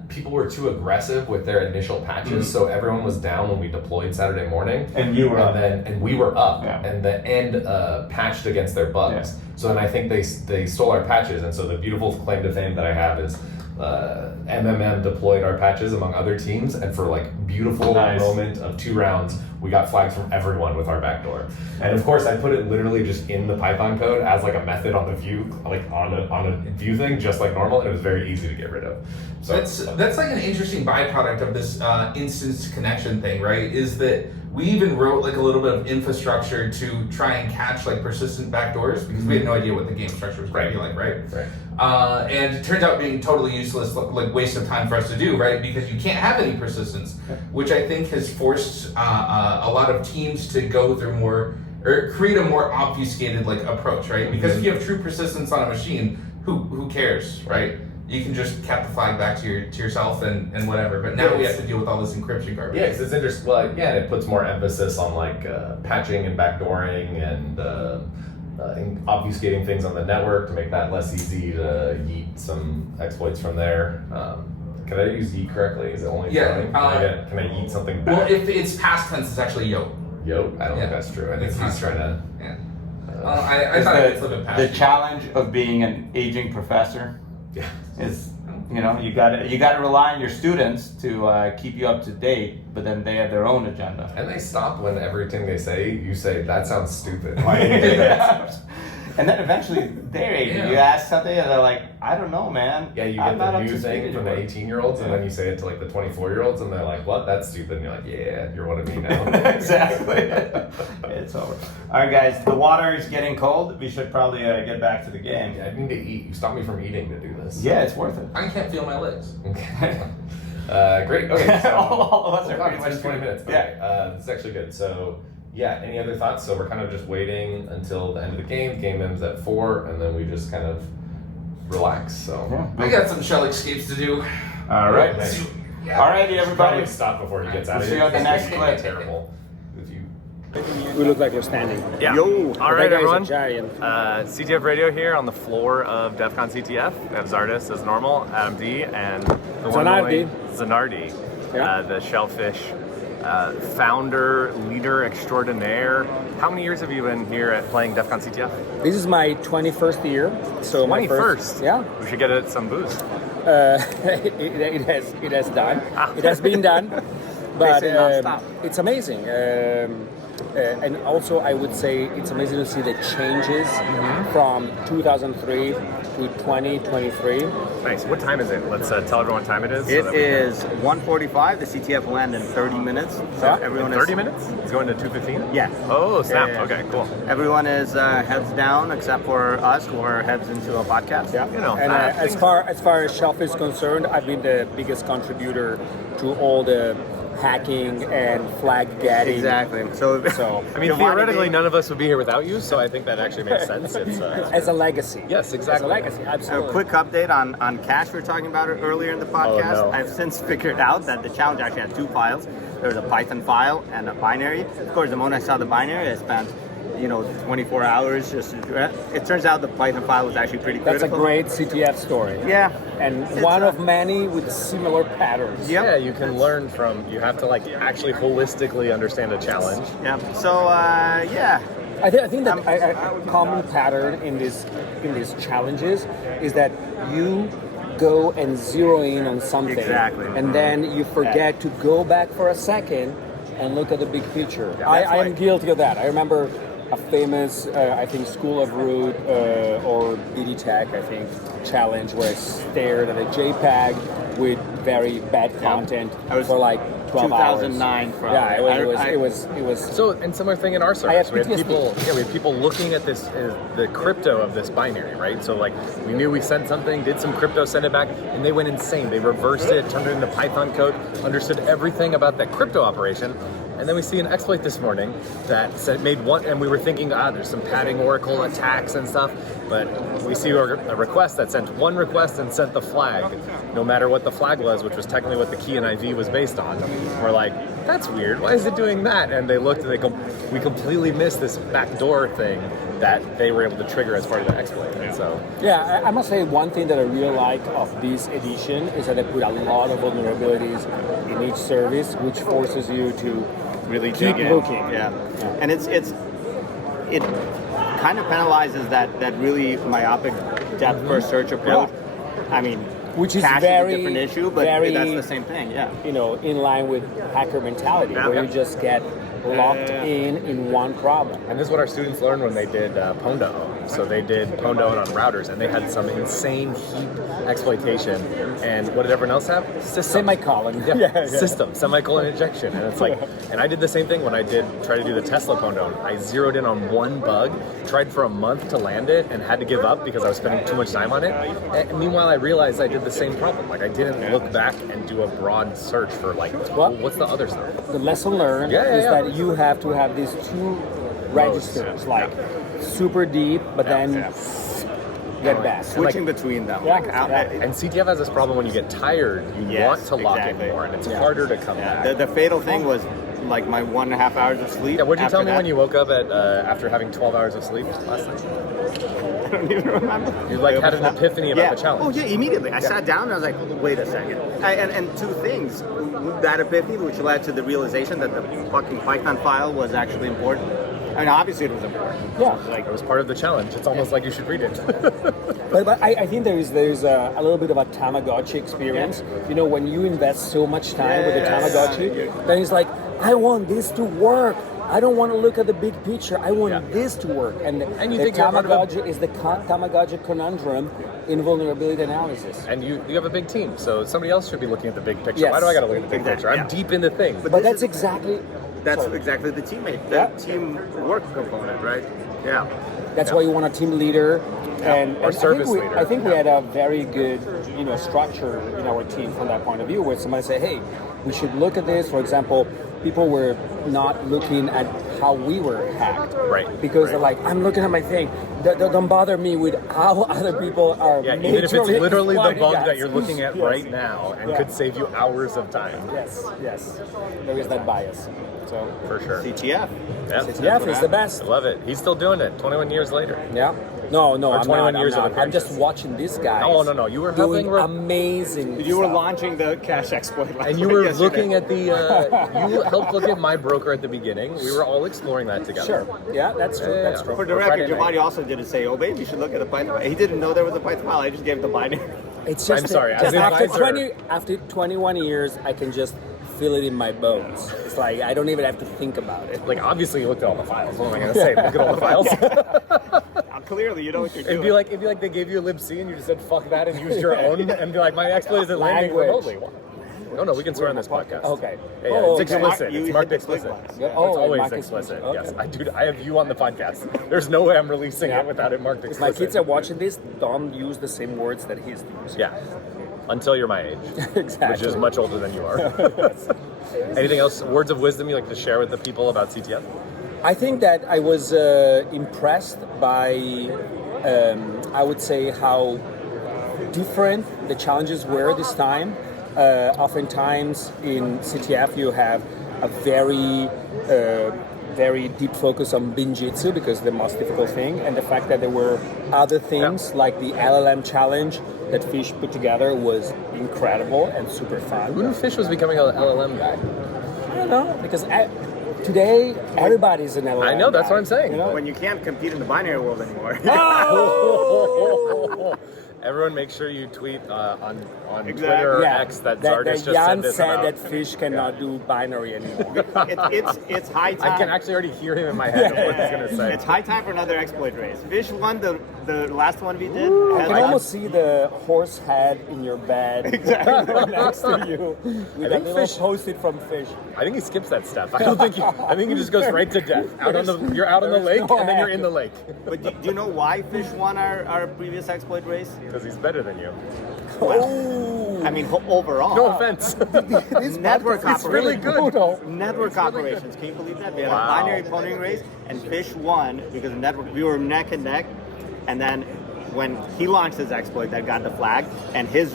people were too aggressive with their initial patches, so everyone was down when we deployed Saturday morning. And you were up. And we were up, Yeah. and the end patched against their bugs. Yeah. So then I think they stole our patches, and so the beautiful claim to fame that I have is MMM deployed our patches among other teams, and for like beautiful moment of 2 rounds, we got flags from everyone with our backdoor. And of course, I put it literally just in the Python code as like a method on the view, like on a view thing, just like normal, and it was very easy to get rid of. So that's like an interesting byproduct of this instance connection thing, right? Is that we even wrote like a little bit of infrastructure to try and catch like persistent backdoors because we had no idea what the game structure was going to be like, right? And it turns out being totally useless, like waste of time for us to do, right? Because you can't have any persistence, which I think has forced a lot of teams to go through more or create a more obfuscated like approach, right? Because if you have true persistence on a machine, who cares, right? You can just cap the flag back to yourself and whatever. But now we have to deal with all this encryption garbage. Yeah, because it's interesting. Well, yeah, it puts more emphasis on like patching and backdooring and obfuscating things on the network to make that less easy to yeet some exploits from there. Can I use yeet correctly? Is it only throwing? Can I yeet something back? Well, if it's past tense, it's actually yo. Yo? I don't think that's true. I think he's trying to. Yeah. I thought it's a little bit past. The challenge of being an aging professor is, you gotta rely on your students to keep you up to date, but then they have their own agenda. And they stop when everything they say, you say, that sounds stupid. Why do you do that? And then eventually they're aging. Yeah. You ask something and they're like, I don't know, man. Yeah, you I'm get not the up new to thing speed from the anymore." 18-year-olds, and then you say it to like the 24-year-olds, and they're like, what? That's stupid. And you're like, yeah, you're one of me now. Exactly. It's over. All right, guys, the water is getting cold. We should probably get back to the game. Yeah, I need to eat. You stopped me from eating to do this. Yeah, it's worth it. I can't feel my legs. Okay. Great. Okay. So, all of us are wow, pretty it's much just 20 minutes. Okay. This is actually good. So, yeah, any other thoughts? So we're kind of just waiting until the end of the game. The game ends at 4, and then we just kind of relax. So I got some shell escapes to do. All right. Nice. Yeah. All righty, everybody. Probably stop before he gets out of See here. you on the next It's clip. Terrible. If you. We look like we're standing. Yeah. Yo. All right, That guy's a everyone. giant. CTF Radiooo here on the floor of DEF CON CTF. We have Zardus as normal, Adam D, and the one and only Zanardi, Yeah. the shellfish founder, leader extraordinaire. How many years have you been here at playing DEF CON CTF? This is my 21st year. So my 21st? first, yeah. We should get it some booze. It has done. It has been done. But Basically non-stop. it's amazing. And also, I would say it's amazing to see the changes from 2003 to 2023. Nice. What time is it? Let's tell everyone what time it is. It is 1:45. The CTF will end in 30 minutes. So Yeah. everyone In is 30 minutes? It's going to 2:15? Yeah. Oh, snap. Yeah. Okay, cool. Everyone is heads down except for us, who are heads into a podcast. Yeah. You know, and as far as Shelf is concerned, I've been the biggest contributor to all the hacking and flag getting. Exactly. So I mean, theoretically, none of us would be here without you, so I think that actually makes sense. It's, as a legacy. yes, As exactly. a legacy, A absolutely. quick update on cache we were talking about it earlier in the podcast. no. I've since figured out that the challenge actually had 2 files. There was a Python file and a binary. Of course, the moment I saw the binary, I spent 24 hours just to do it. It turns out the Python file was actually pretty That's critical. a great CTF story. Yeah. And It's one of many with similar patterns. Yep. Yeah, you can learn from, you have to like actually holistically understand a challenge. Yeah. So, yeah. I think that a common pattern in these challenges is that you go and zero in on something, Exactly. and then you forget to go back for a second and look at the big picture. Yeah, I that's am like- guilty of that. I remember a famous, I think, School of Root or BD Tech, I think, challenge where I stared at a JPEG with very bad content I was for like 12 hours. 2009 probably. Yeah, it was. So, and similar thing in our I service. have We have PTSD. we have people looking at this, the crypto of this binary, right? So like, we knew we sent something, did some crypto, sent it back, and they went insane. They reversed it, turned it into Python code, understood everything about that crypto operation. And then we see an exploit this morning that made one, and we were thinking, there's some padding Oracle attacks and stuff, but we see a request that sent one request and sent the flag, no matter what the flag was, which was technically what the key in IV was based on. We're like, that's weird, why is it doing that? And they looked and we completely missed this backdoor thing that they were able to trigger as part of the exploit. So Yeah, I must say one thing that I really like of this edition is that they put a lot of vulnerabilities in each service, which forces you to Really keep dig in. looking. Yeah. And it kind of penalizes that really myopic depth first search approach. I mean, Which is cache very a different issue, but very, that's the same thing. Yeah. In line with hacker mentality, where you just get locked in one problem. And this is what our students learned when they did Pondo. So they did Pondo on routers, and they had some insane heap exploitation. And what did everyone else have? System. Semicolon. System, semicolon injection. And it's like, and I did the same thing when I try to do the Tesla Pondo. I zeroed in on one bug, tried for a month to land it, and had to give up because I was spending too much time on it. And meanwhile, I realized I did the same problem. Like, I didn't look back and do a broad search for like, well, what's the other stuff? The lesson learned is that you have to have these two registers, like super deep, but then get back. Switching between them. Yeah. Like, And CTF has this problem when you get tired, you Yes, want to lock exactly. in more, and it's harder to come back. the fatal thing was like my 1.5 hours of sleep. Yeah, what'd you after tell me that. when you woke up at after having 12 hours of sleep last night? I don't even remember. You like had an epiphany about the challenge. Oh yeah, immediately. I sat down and I was like, wait a second. And two things. That epiphany, which led to the realization that the fucking Python file was actually important. I mean, obviously it was important. Yeah. Like it was part of the challenge. It's almost like you should read it. But I think there's a little bit of a Tamagotchi experience. You know, when you invest so much time with the Tamagotchi, then it's like, I want this to work. I don't want to look at the big picture. I want this to work. And you the think you're part of a- Tamagotchi is the Tamagotchi conundrum in vulnerability analysis. And you have a big team, so somebody else should be looking at the big picture. Yes. Why do I got to look at the big Exactly, picture? I'm deep in the thing. But that's exactly exactly the teammate, the teamwork component, right? Yeah. That's why you want a team leader. And Or service leader. I think we had a very good, structure in our team from that point of view, where somebody said, "Hey, we should look at this." For example, people were not looking at how we were hacked, Right. Because they're like, "I'm looking at my thing. Don't bother me with how other people are." Yeah, even if it's majorly literally the exploiting bug us." that you're looking at Yes. right now and could save you hours of time. Yes. There is that bias. So For sure. CTF. Yeah. CTF is the best. I love it. He's still doing it 21 years later. Yeah. No, Or I'm 21 not. years I'm of not. I'm just watching these guys. No. You were doing helping. amazing. You were stuff. launching the cache exploit last And you were yesterday. looking at the, you helped look at my broker at the beginning. We were all exploring that together. Sure. Yeah, that's true. Yeah, That's yeah. true. For the Or record, Friday night. Giovanni also didn't say, "Oh, babe, you should look at the Python." He didn't know there was a Python file. I just gave him the binary. It's just I'm sorry, just as an advisor- after 21 years, I can just feel it in my bones. It's like I don't even have to think about it. Like, obviously, you looked at all the files. What am I going to say? Look at all the files? Clearly, you know what you're doing. It'd be like they gave you a libc and you just said, fuck that, and used your own, and be like, my exploit isn't landing Language. remotely. No, we can swear on this podcast. Okay. Yeah, Oh, it's okay. explicit. You It's hit marked the explicit. click box. Yeah, It's oh, always marked explicit. explicit. Okay. Yes, I have you on the podcast. There's no way I'm releasing Yeah. it without it marked If explicit. my kids are watching this, don't use the same words that he's using. Yeah, until you're my age, Exactly. which is much older than you are. Anything else? Words of wisdom you like to share with the people about CTF? I think that I was impressed by, I would say, how different the challenges were this time. Oftentimes in CTF you have a very deep focus on binjitsu because the most difficult thing, and the fact that there were other things like the LLM challenge that Fish put together was incredible and super fun. Who knew Fish was becoming an LLM guy? I don't know, because today everybody's an LLM I know, that's guy, what I'm saying. you know? When you can't compete in the binary world anymore. Everyone, make sure you tweet on Exactly. Twitter or X that Zardus just Jan said this said about. that Fish cannot do binary anymore. it's high time. I can actually already hear him in my head of what he's gonna say. It's high time for another exploit race. Fish won the last one we did. I Has can like- almost see the horse head in your bed right next to you with a think little Fish- post-it from Fish. I think he skips that step. I don't think I think he just goes right to death. You're out on the There's lake no and then you're head. in the lake But do you know why Fish won our previous exploit race? because he's better than you. I mean, overall. No offense. Network It's really operations. good. Network operations. Can you believe that? We had Wow. a binary ponying race, and Fish won because of network. We were neck and neck, and then when he launched his exploit that got the flag, and his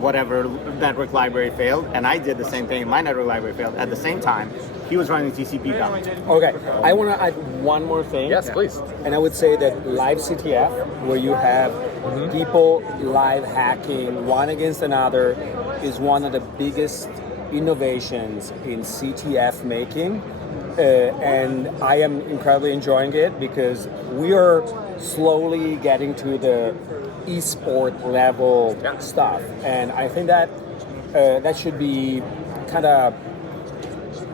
whatever network library failed, and I did the same thing. My network library failed at the same time. He was running TCP bound. Okay, I want to add one more thing. Yes, please. And I would say that live CTF, where you have people live hacking one against another, is one of the biggest innovations in CTF making. And I am incredibly enjoying it because we are slowly getting to the esport level stuff. And I think that that should be kind of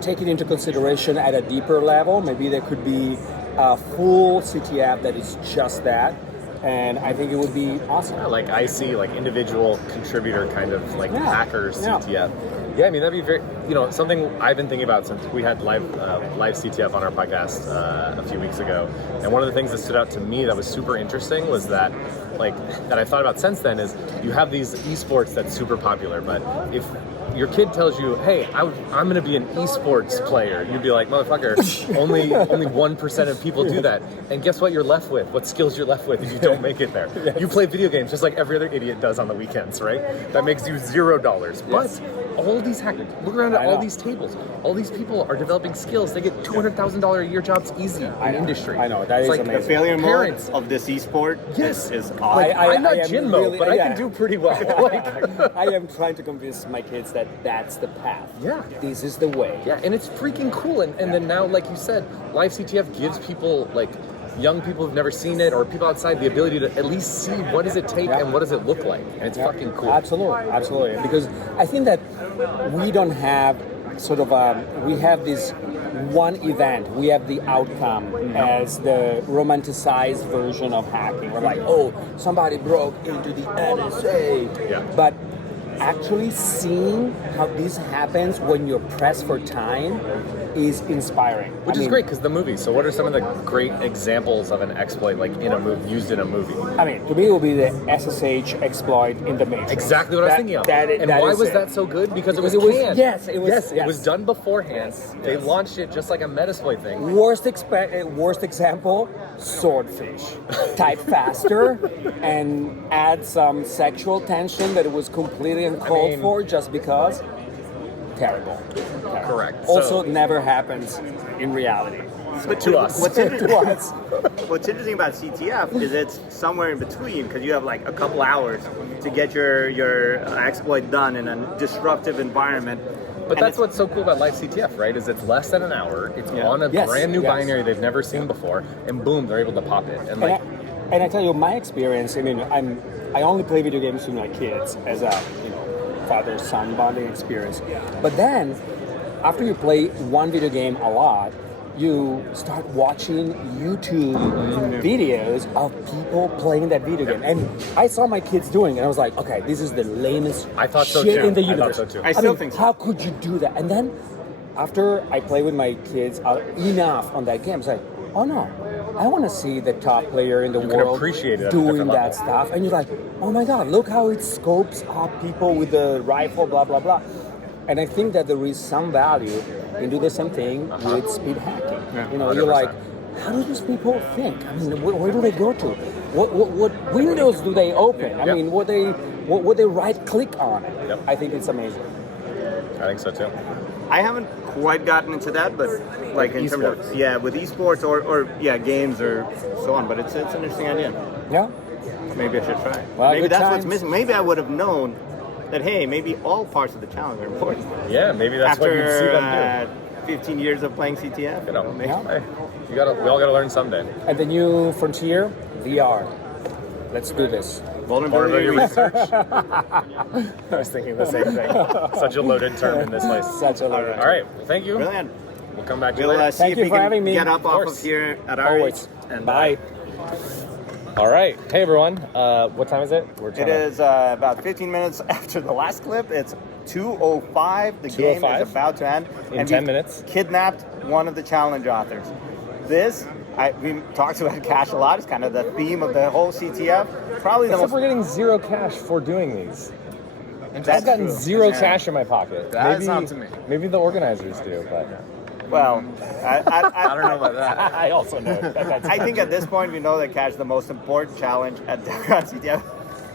taken into consideration at a deeper level. Maybe there could be a full CTF that is just that, and I think it would be awesome. Like I see like individual contributor kind of like hacker Yeah. CTF. Yeah, I mean that'd be very, something I've been thinking about since we had live CTF on our podcast a few weeks ago. And one of the things that stood out to me that was super interesting was that that I've thought about since then is you have these esports that's super popular, but if your kid tells you, hey, I'm going to be an esports player, you'd be like, motherfucker, only 1% of people do that. And guess what you're left with? What skills you're left with if you don't make it there? Yes. You play video games just like every other idiot does on the weekends, right? That makes you $0. Yes. But all these hackers, look around at all these tables. All these people are developing skills. They get $200,000 a year jobs easy in industry. I know, that is like amazing. the failure Parents. mode of this esport Yes. is Like, awesome. I'm not Jin mode, but I can do pretty well. I am trying to convince my kids that that's the path. Yeah. This is the way. Yeah, and it's freaking cool. And then now, like you said, Live CTF gives people, like, young people who've never seen it or people outside the ability to at least see what does it take and what does it look like. And it's fucking cool. Absolutely. Because I think that we don't have sort of we have this one event. We have the outcome as the romanticized version of hacking. We're like, oh, somebody broke into the NSA. Yeah. But actually seeing how this happens when you're pressed for time is inspiring. Which is great because the movie. So what are some of the great examples of an exploit like in a movie, used in a movie? I mean, to me, it will be the SSH exploit in the Matrix. Exactly what I was thinking of. And why was that so good? Because it was canned. Yes, it was. It was done beforehand. Yes. They launched it just like a Metasploit thing. Worst example, swordfish. Type faster and add some sexual tension that it was completely uncalled for just because. Terrible. Correct. Also, never happens in reality. But to us. What's interesting about CTF is it's somewhere in between because you have like a couple hours to get your exploit done in a disruptive environment. But that's what's so cool about Live CTF, right? Is it's less than an hour. It's on a brand new binary they've never seen before, and boom, they're able to pop it. And I tell you, my experience. I mean, I only play video games with my kids as a father-son bonding experience. But then, after you play one video game a lot, you start watching YouTube videos of people playing that video game. And I saw my kids doing it, and I was like, okay, this is the lamest shit in the universe. I still think so. How could you do that? And then, after I play with my kids enough on that game, it's like, oh no, I want to see the top player in the world doing that stuff. And you're like, oh my God, look how it scopes up people with the rifle, blah, blah, blah. And I think that there is some value in doing the same thing with speed hacking. Yeah, you're 100%. like, how do these people think? I mean, where do they go to? What windows do they open? I mean, what they right click on it? Yep. I think it's amazing. I think so too. I haven't quite gotten into that, but like in terms of with esports or games or so on. But it's an interesting idea. Yeah. Maybe I should try. Well, maybe that's what's missing. Maybe I would have known that. Hey, maybe all parts of the challenge are important. Yeah, maybe that's what you'd see them do. 15 years of playing CTF. Hey, we all gotta learn someday. And the new frontier, VR. Let's do this. Vulnerability research. I was thinking the same thing. Such a loaded term in this place. Such a loaded term. All right, well, thank you. Brilliant. We'll come back to you We'll later. see Thank if you we for can having me. get up off Of of here at our Always. age. And Bye. All right. Hey, everyone. What time is it? It is about 15 minutes after the last clip. It's 2:05. The game is about to end. In 10 minutes. Kidnapped one of the challenge authors. We talked about cash a lot. It's kind of the theme of the whole CTF. Probably the Except most. we're getting zero cash for doing these. That's I've gotten true. zero cash in my pocket. That's not to me. Maybe the organizers do, but Well, I I don't know about that. I also know that's I think at this point we know that cash is the most important challenge at CTF.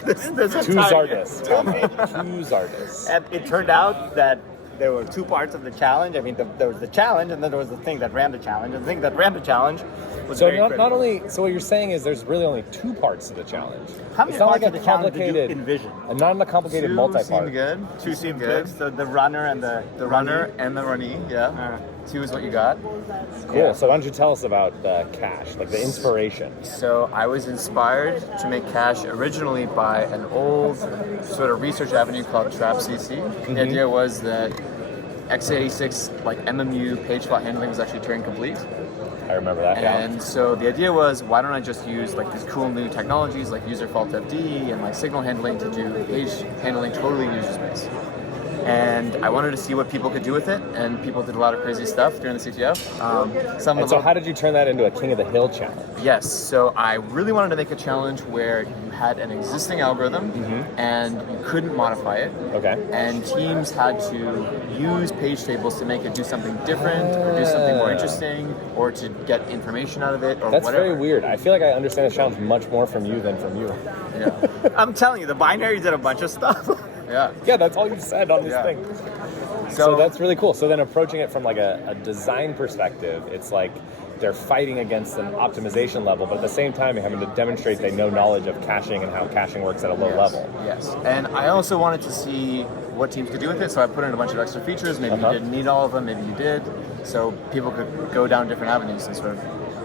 This two entire Zardus. year. Two Zardus. And it turned out that there were two parts of the challenge. I mean, there was the challenge, and then there was the thing that ran the challenge. And the thing that ran the challenge was So very not critical. only, so what you're saying is there's really only two parts to the challenge. How many It's not parts like of a the challenge did you complicated envision? not in a complicated multi-part. good. Two seemed good. So the runner and the runner and the runny, yeah. 2 is what you got. Cool. So why don't you tell us about the cache, like the inspiration? So I was inspired to make cache originally by an old sort of research avenue called TrapCC. The idea was that x86 like MMU page fault handling was actually Turing complete. I remember that. Yeah. And so the idea was, why don't I just use like these cool new technologies like user fault FD and like signal handling to do page handling totally in user space. and I wanted to see what people could do with it, and people did a lot of crazy stuff during the CTF. So how did you turn that into a King of the Hill challenge? Yes, so I really wanted to make a challenge where you had an existing algorithm and you couldn't modify it. Okay. And teams had to use page tables to make it do something different or do something more interesting or to get information out of it or That's whatever. very weird. I feel like I understand the challenge much more from you than from you. Yeah. I'm telling you, the binaries did a bunch of stuff. Yeah. Yeah, that's all you said on this thing. So that's really cool. So then approaching it from like a design perspective, it's like they're fighting against an optimization level, but at the same time, you're having to demonstrate they know knowledge of caching and how caching works at a low level. Yes. And I also wanted to see what teams could do with it, so I put in a bunch of extra features. Maybe you didn't need all of them, maybe you did. So people could go down different avenues and sort of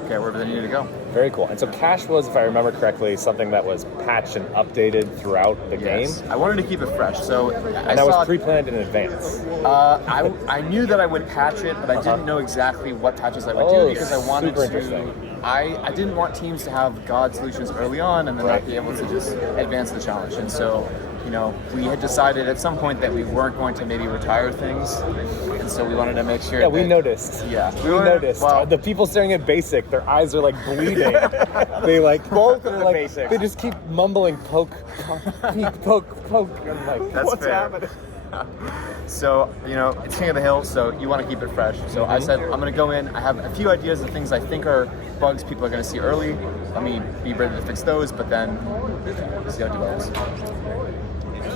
get wherever they needed to go. Very cool. And so cache was, if I remember correctly, something that was patched and updated throughout the game. I wanted to keep it fresh, so and that was pre-planned in advance. I knew that I would patch it, but I didn't know exactly what patches I would do because I wanted to. I didn't want teams to have God solutions early on and then not be able to just advance the challenge. And so, you know, we had decided at some point that we weren't going to maybe retire things, and so we wanted to make sure. Yeah, we noticed. Yeah, we noticed. Well, the people staring at basic, their eyes are like bleeding. They like both of the like, basics. They just keep mumbling, poke, peek, poke. I'm like, that's what's fair. happening? So, you know, it's King of the Hill, so you want to keep it fresh. So I said, I'm going to go in. I have a few ideas of things I think are bugs people are going to see early. Let me be ready to fix those, but then see how it develops.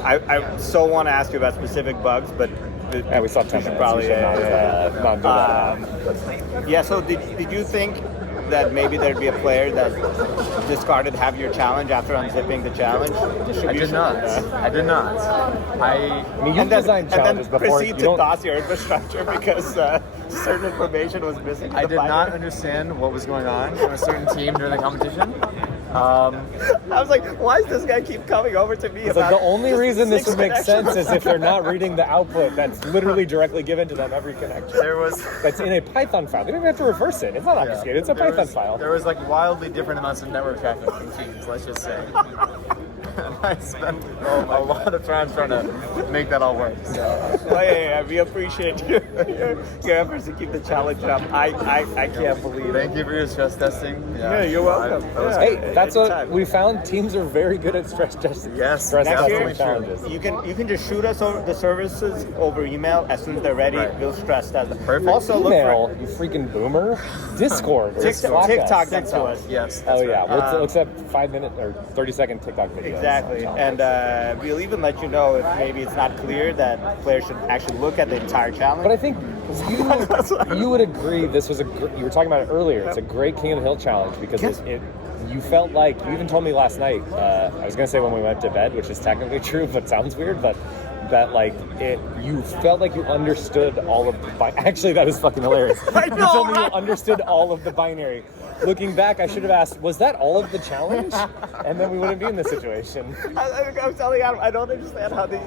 I so want to ask you about specific bugs, but yeah, we still have 10 minutes. Probably not do that. Yeah. So did you think that maybe there'd be a player that discarded half your challenge after unzipping the challenge? I did not. I did not. I mean, you've designed challenges and then before. proceed to toss your infrastructure because certain information was missing. I did not understand what was going on from a certain team during the competition. I was like, why does this guy keep coming over to me? It's like the only reason this would make sense is if they're not reading the output that's literally directly given to them every connection. That's in a Python file. They don't even have to reverse it. It's not obfuscated. It's a Python file. There was like wildly different amounts of network traffic from teams, let's just say. And I spent a lot of time trying to make that all work. So. Well, yeah, we appreciate your efforts to keep the challenge up. I can't believe it. Thank you for your stress testing. Yeah, you're welcome. Hey, that's what we found. Teams are very good at stress testing. Yes, stress testing year, challenges. You can just shoot us over the services over email as soon as they're ready. We'll stress test them. Perfect. Also, Email, look you freaking boomer. Discord. Or TikTok them to us. Yes. Oh yeah. We'll accept 5-minute or 30-second TikTok videos. Exactly. And we'll even let you know if maybe it's not clear that players should actually look at the entire challenge. But I think you would agree this was you were talking about it earlier. It's a great King of the Hill challenge because it you felt like, you even told me last night, I was going to say when we went to bed, which is technically true, but sounds weird, but that like you felt like you understood all of the actually that is fucking hilarious. You told me you understood all of the binary. Looking back, I should have asked, was that all of the challenge? And then we wouldn't be in this situation. I'm telling Adam, I don't understand how the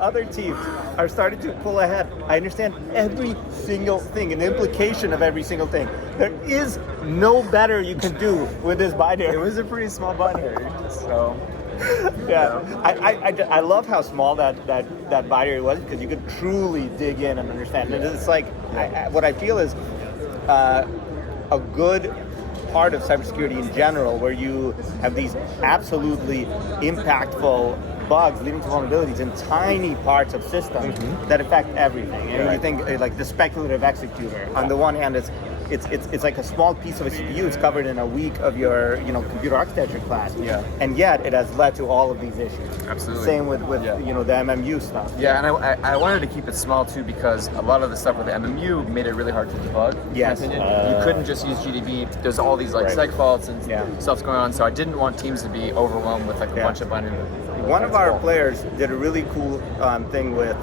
other teams are starting to pull ahead. I understand every single thing and the implication of every single thing. There is no better you can do with this binary. It was a pretty small binary, so... Yeah, I love how small that binary was because you could truly dig in and understand. And it's like, what I feel is a good part of cybersecurity in general, where you have these absolutely impactful bugs leading to vulnerabilities in tiny parts of systems that affect everything. And you think like the speculative executor. On the one hand, it's like a small piece of a CPU. It's covered in a week of your computer architecture class. Yeah. And yet it has led to all of these issues. Absolutely. Same with the MMU stuff. Yeah, and I wanted to keep it small too because a lot of the stuff with the MMU made it really hard to debug. Yes. In my opinion. You couldn't just use GDB. There's all these like seg faults and stuff's going on. So I didn't want teams to be overwhelmed with like a bunch of binary. One of our players did a really cool thing with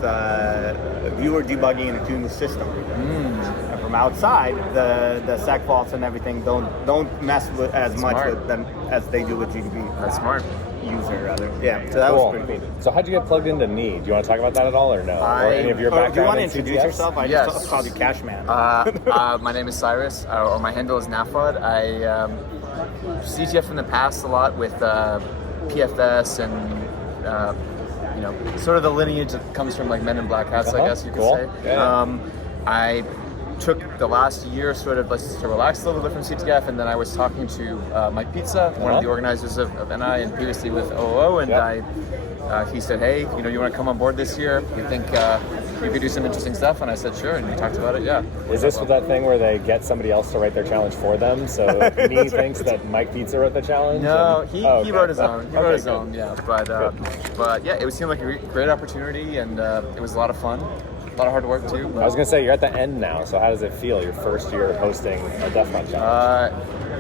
viewer debugging in a tuned system. And from outside, the seg faults and everything don't mess with as much with them as they do with GDB. That's smart. User rather. Yeah. So that was pretty cool. So how'd you get plugged into Need? Do you want to talk about that at all, or no? Or any of your background? Do you want to in introduce CTF? yourself? I just called you Cash Man. My name is Cyrus, or my handle is nafod. I CTF in the past a lot with PFS and sort of the lineage that comes from like Men in Black hats, I guess you could say. Yeah. I took the last year sort of to relax a little bit from CTF, and then I was talking to Mike Pizza, one of the organizers of NI, and previously with OO, and he said, hey, you want to come on board this year? You think you could do some interesting stuff? And I said, sure, and we talked about it, Is this that thing where they get somebody else to write their challenge for them? So me thinks that Mike Pizza wrote the challenge? No, he wrote his own. He wrote his own, yeah. But yeah, it seemed like a great opportunity, and it was a lot of fun. A lot of hard work too. I was gonna say, you're at the end now, so how does it feel? Your first year hosting a Death Punch challenge?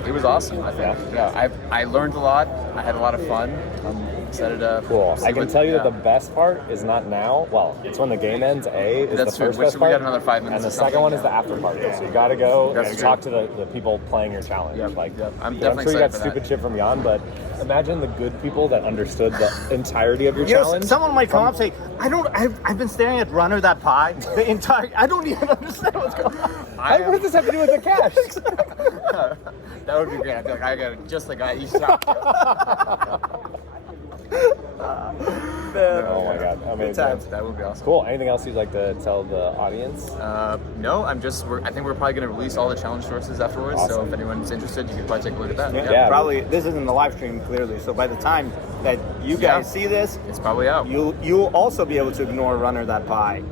It was awesome, I think. Yeah, I learned a lot. I had a lot of fun. I'm excited to Cool. I can tell you that the best part is not now. Well, it's when the game ends. Is That's the first true. best part. We got another 5 minutes. And the second one is the after party. So you gotta go and talk to the people playing your challenge. I'm I'm definitely sure you got excited for stupid that. shit from Jan, but imagine the good people that understood the entirety of your challenge. Someone might come up and say, I've been staring at Runner That Pie the entire, I don't even understand what's going on. What does this have to do with the cash? That would be great. I feel like I got just the guy you talked to. Oh my god, amazing. That would be awesome. Cool. Anything else you'd like to tell the audience? No, I think we're probably going to release all the challenge sources afterwards. So if anyone's interested, you can probably take a look at that. Yeah, probably. This isn't the live stream clearly, so by the time that you guys see this, it's probably out. You'll also be able to ignore Runner That Pie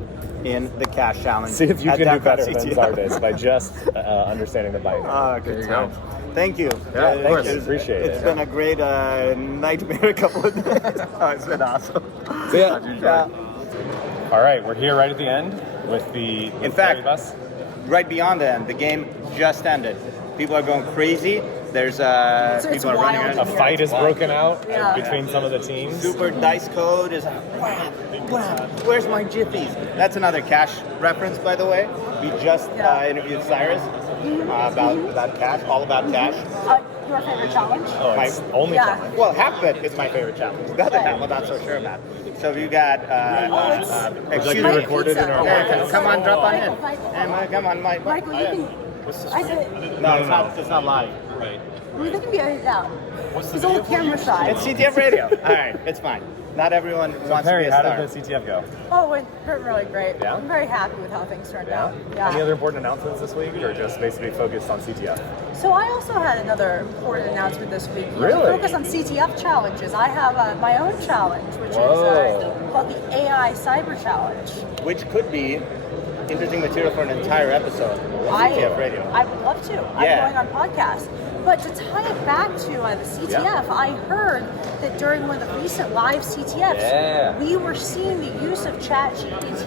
in the cash challenge. See if you can do better than CTF. Zardus by just understanding the bite. Good times. Thank you. Yeah, of course. Appreciate it. It's been a great nightmare couple of days. It's been awesome. So all right, we're here right at the end with the perribus. Right beyond the end, the game just ended. People are going crazy. There's people are running around. A fight is broken out between some of the teams. Super dice code is like, wow, where's my jiffies? That's another cash reference, by the way. We just interviewed Cyrus about cash, all about cash. Your favorite challenge? Oh, it's only challenge. Well, half of it is my favorite challenge. The other half I'm not so sure about. So you got Would you like to be recorded in our podcast? Come on, drop on in. And come on, Mike. Michael, you can. I said. No, it's not live. Right. That can be edited out. His old camera shy. It's CTF Radio. All right, it's fine. Not everyone wants to be a how star. did the CTF go? Oh, it went really great. Yeah? I'm very happy with how things turned out. Yeah. Any other important announcements this week, or just basically focused on CTF? So I also had another important announcement this week. Really? Focus on CTF challenges. I have my own challenge, which is called the AI Cyber Challenge. Which could be interesting material for an entire episode of CTF Radio. I would love to. I'm going on podcast. But to tie it back to the CTF, I heard that during one of the recent live CTFs, we were seeing the use of ChatGPT.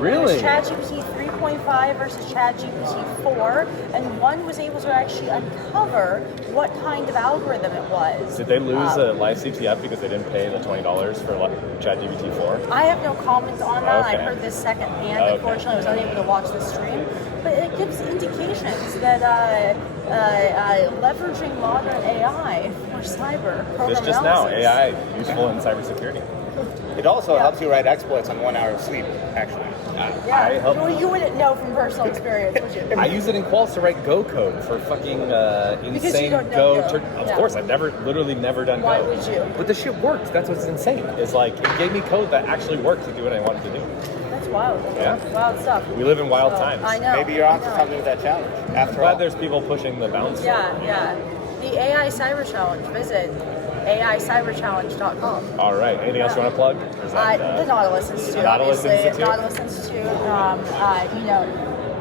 Really? It was ChatGPT 3.5 versus ChatGPT 4, and one was able to actually uncover what kind of algorithm it was. Did they lose a live CTF because they didn't pay the $20 for ChatGPT 4? I have no comment on that. Okay. I heard this secondhand. Unfortunately, I was unable to watch the stream. But it gives indications that leveraging modern AI for cyber program Just now, analysis. AI useful in cybersecurity. It also helps you write exploits on 1 hour of sleep, actually. You wouldn't know from personal experience, would you? I use it in quals to write Go code for fucking Because insane you don't know Go. Of course, I've literally never done Why Go. would you? But the shit worked. That's what's insane. Is like it gave me code that actually worked to do what I wanted to do. That's wild. Yeah. Wild stuff. We live in wild times. I know. Maybe you're onto something with that challenge. After Glad all, there's people pushing the bounds. Yeah. The AI Cyber Challenge. Visit AICyberChallenge.com. All right. Anything else you want to plug? Or is that, The Nautilus Institute, Nautilus obviously. Institute? Nautilus Institute.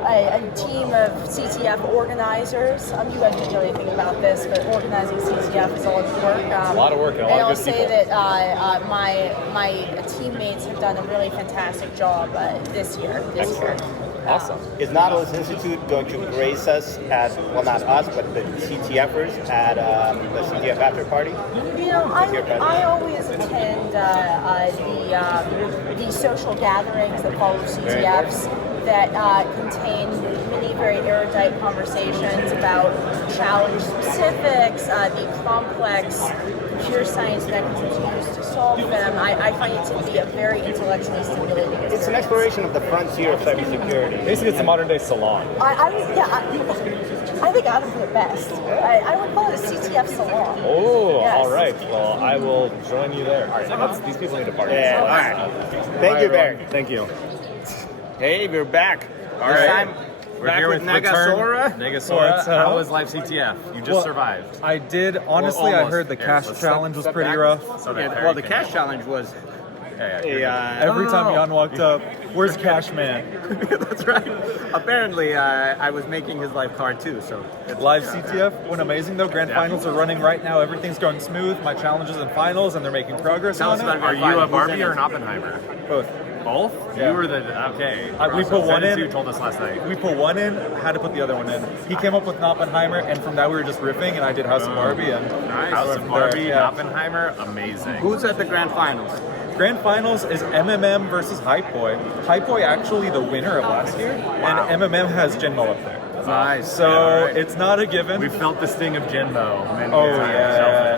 A team of CTF organizers. You guys don't know anything about this, but organizing CTF is a lot of work. a lot of work and a lot of good people. And I'll say that my teammates have done a really fantastic job this year. Awesome. is Nautilus Institute going to grace us at, well, not us, but the CTFers at the CTF after party? I always attend the social gatherings that follow CTFs that contain many very erudite conversations about challenge specifics, the complex computer science mechanisms used to solve them. I find it to be a very intellectually stimulating experience. It's an exploration of the frontier of cybersecurity. Basically, it's a modern day salon. I think Adam's the best. I would call it a CTF salon. Oh, Yes. all right. Well, I will join you there. All right, these people need to party. Yeah, all right. Thank you, Barry. Thank you. Hey, we're back. All This right. time, We're back here with with Negasora. Negasora. How was Live CTF? You just survived. I did. Honestly, I almost. heard the Here, cash let's challenge was step pretty back. rough. So that Well, the cash challenge was Every time Jan walked up, where's Cash Man? That's right. Apparently, I was making his life hard too. So Live CTF went amazing though. Grand finals are running right now. Everything's going smooth. My challenges and finals, and they're making progress Tell on us it. about it. Are you a Barbie or an Oppenheimer? Both. Both? Yeah. You were the okay. We put one in. You told us last night. We put one in, had to put the other one in. He came up with Oppenheimer, and from that we were just riffing, and I did House of Barbie. And House of from Barbie, there, yeah. Oppenheimer, amazing. Who's at the grand finals? Grand finals is MMM versus Hypoi. Hypoi actually the winner of last year, and MMM has Jinmo up there. Nice. So it's not a given. We felt the sting of Jinmo. Oh, yeah.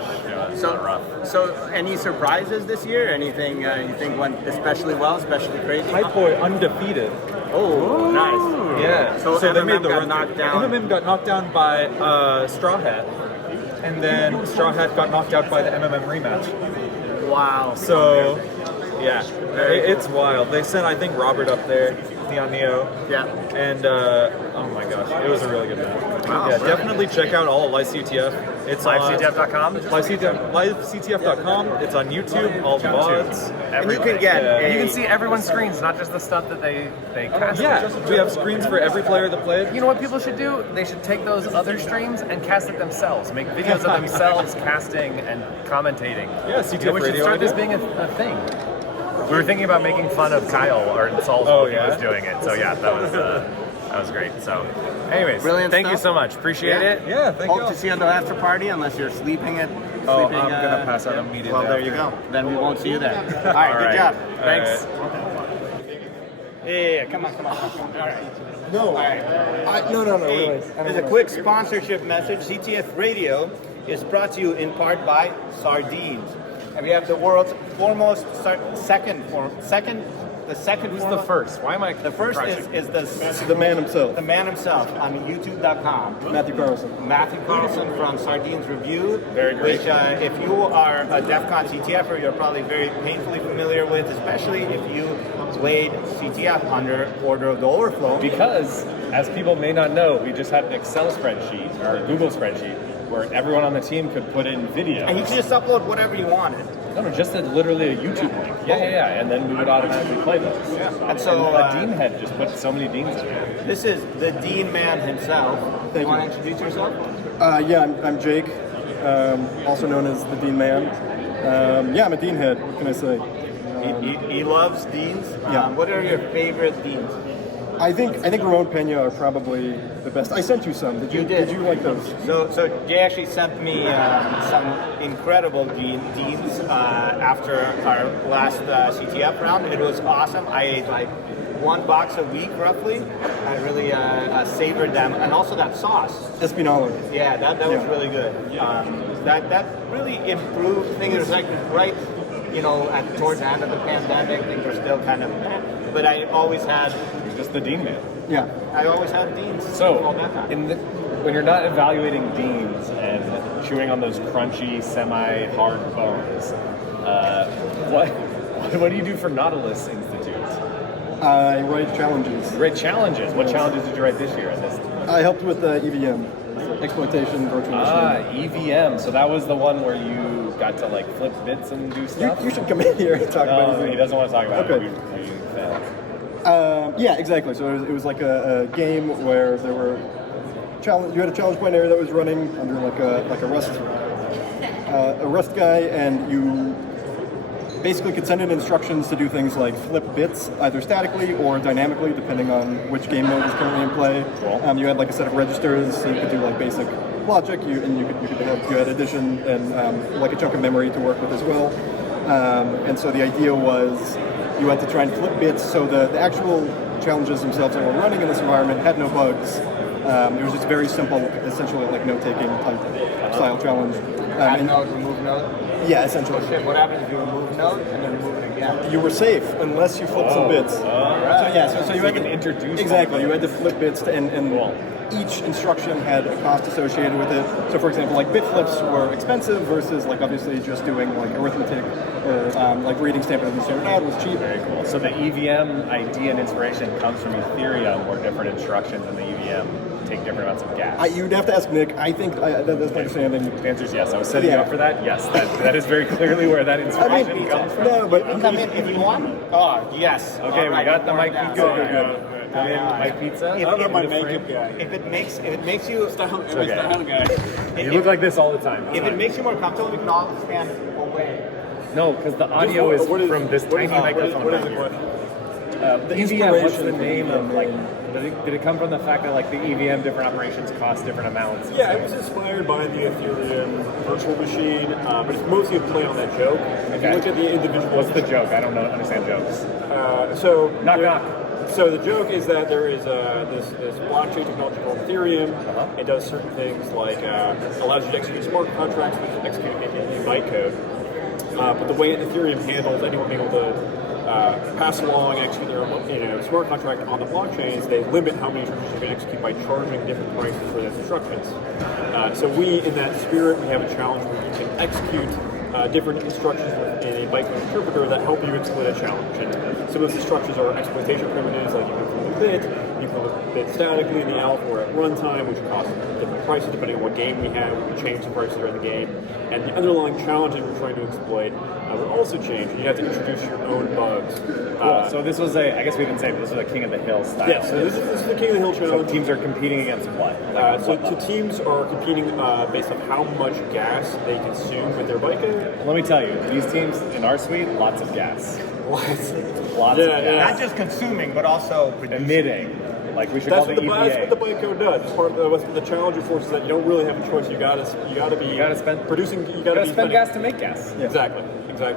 So any surprises this year? Anything you think went especially well, especially crazy? Hypoi undefeated. Oh, nice. Yeah. So they MMM made the got run. knocked down. MMM got knocked down by Straw Hat, and then Straw Hat got knocked out by the MMM rematch. Wow. So, yeah, it's wild. They sent, I think, Robert up there, Neo. Yeah. And, oh my gosh, it was a really good match. Wow. Yeah, definitely check out all of Live CTF. It's LiveCTF.com? LiveCTF.com. It's on YouTube, all the VODs. And you can get You can see everyone's screens, not just the stuff that they cast. Yeah, we have screens for every player that played. You know what people should do? They should take those other streams and cast it themselves. Make videos of themselves casting and commentating. Yeah, CTF You know, we should Radiooo start this idea. being a thing. We were thinking about making fun of Kyle or Saul's Oh, while he yeah? was doing it. So yeah, that was great. So, anyways, Brilliant thank you stuff. so much. Appreciate it. Yeah, thank Hope you. to see you at the after party, unless you're sleeping at. Oh, sleeping, I'm gonna pass out immediately. Well, there you go. Then we won't see you there. All right, good job. Thanks. Yeah, come on. All right. No. All right. No. Hey, Really. there's a quick sponsorship message. CTF Radiooo is brought to you in part by Sardines. And we have the world's foremost second. Who's the first? Why am I? The first is The man himself, the man himself on YouTube.com. Matthew Carlson. Matthew Carlson from Sardines Review, Very great. which if you are a DEF CON CTFer, you're probably very painfully familiar with, especially if you played CTF under Order of the Overflow. Because, as people may not know, we just had an Excel spreadsheet or a Google spreadsheet where everyone on the team could put in video. And you could just upload whatever you wanted. No, just literally a YouTube link. Yeah, and then we would automatically play those. And so a dean head just put so many deans in there. this is the Dean Man himself. Do you want to introduce yourself? Yeah, I'm Jake, also known as the Dean Man. Yeah, I'm a Dean head. What can I say? He loves deans. Yeah. What are your favorite deans? I think Ramon Pena are probably the best. I sent you some. Did you? did. Did you like those? So Jay actually sent me some incredible deans after our last CTF round. It was awesome. I ate like one box a week roughly. I really savored them, and also that sauce. Espinala. Yeah, that was Yeah. really good. That really improved things. It was like right, towards the end of the pandemic, things were still kind of, but I always had. Just the dean man. Yeah. I always had deans. So, all that time. when you're not evaluating deans and chewing on those crunchy, semi-hard bones, what do you do for Nautilus Institute? I write challenges. Great challenges. What challenges did you write this year? I helped with EVM, exploitation virtual machine. EVM. So that was the one where you got to like flip bits and do stuff? You should come in here and talk about it. He doesn't want to talk about Okay. it. Yeah, exactly. So it was like a game where there were you had a challenge point area that was running under like a Rust guy, and you basically could send in instructions to do things like flip bits, either statically or dynamically, depending on which game mode is currently in play. Cool. You had like a set of registers, so you could do like basic logic. You had addition and like a chunk of memory to work with as well. And so the idea was you had to try and flip bits, so the actual challenges themselves that were running in this environment had no bugs. It was just very simple, essentially like note-taking type style challenge. Add node, remove node. Yeah, essentially. What happens if you remove node and then remove it again? You were safe unless you flipped some bits. So you had can to introduce exactly. You had to flip bits, and each instruction had a cost associated with it. So, for example, like bit flips were expensive versus like obviously just doing like arithmetic or like reading standard and standard out was cheap. Very cool. So the EVM idea and inspiration comes from Ethereum, where different instructions in the EVM take different amounts of gas. You'd have to ask Nick. I think that's my understanding. The answer is yes. I was setting you up for that. Yes, that is very clearly where that inspiration comes from. No, but Come in if you want. Oh, yes. Okay, we got the Mike Pizza. Good. Come in, Mike Pizza. If it makes you You look like this all the time. if it makes you more comfortable, we can all stand away. No, because the audio is from this tiny microphone. What is right the here. question? The EVM, what's the name of like? Did it come from the fact that like the EVM different operations cost different amounts? Yeah, it was inspired by the Ethereum virtual machine, but it's mostly a play on that joke. If you look at the individual, What's the joke? I don't understand jokes. So Knock knock. So the joke is that there is this blockchain technology called Ethereum. It does certain things like allows you to execute smart contracts which execute in bytecode. But the way Ethereum handles anyone being able to pass along and execute their smart contract on the blockchains, they limit how many transactions you can execute by charging different prices for those instructions. So we, in that spirit, we have a challenge where you can execute different instructions in a bytecode interpreter that help you exploit a challenge. And some of those instructions are exploitation primitives, like you can flip a bit, you can flip a bit statically in the alpha or at runtime, which costs different prices depending on what game we have. We can change the prices during the game. And the underlying challenge that we're trying to exploit will also change. You have to introduce your own bugs. Cool. So this was I guess we didn't say, but this was a King of the Hill style. Yeah, so this is the King of the Hill challenge. So teams are competing against what? So teams are competing based on how much gas they consume with their bytecode. Let me tell you, these teams in our suite, lots of gas. Lots of gas. Not just consuming, but also producing. Emitting. Like we should That's call what the EVA. that's what the bytecode does. It's part of the challenger force is that you don't really have a choice. You gotta spend producing. You gotta gotta spend gas to make gas. Yeah. Exactly.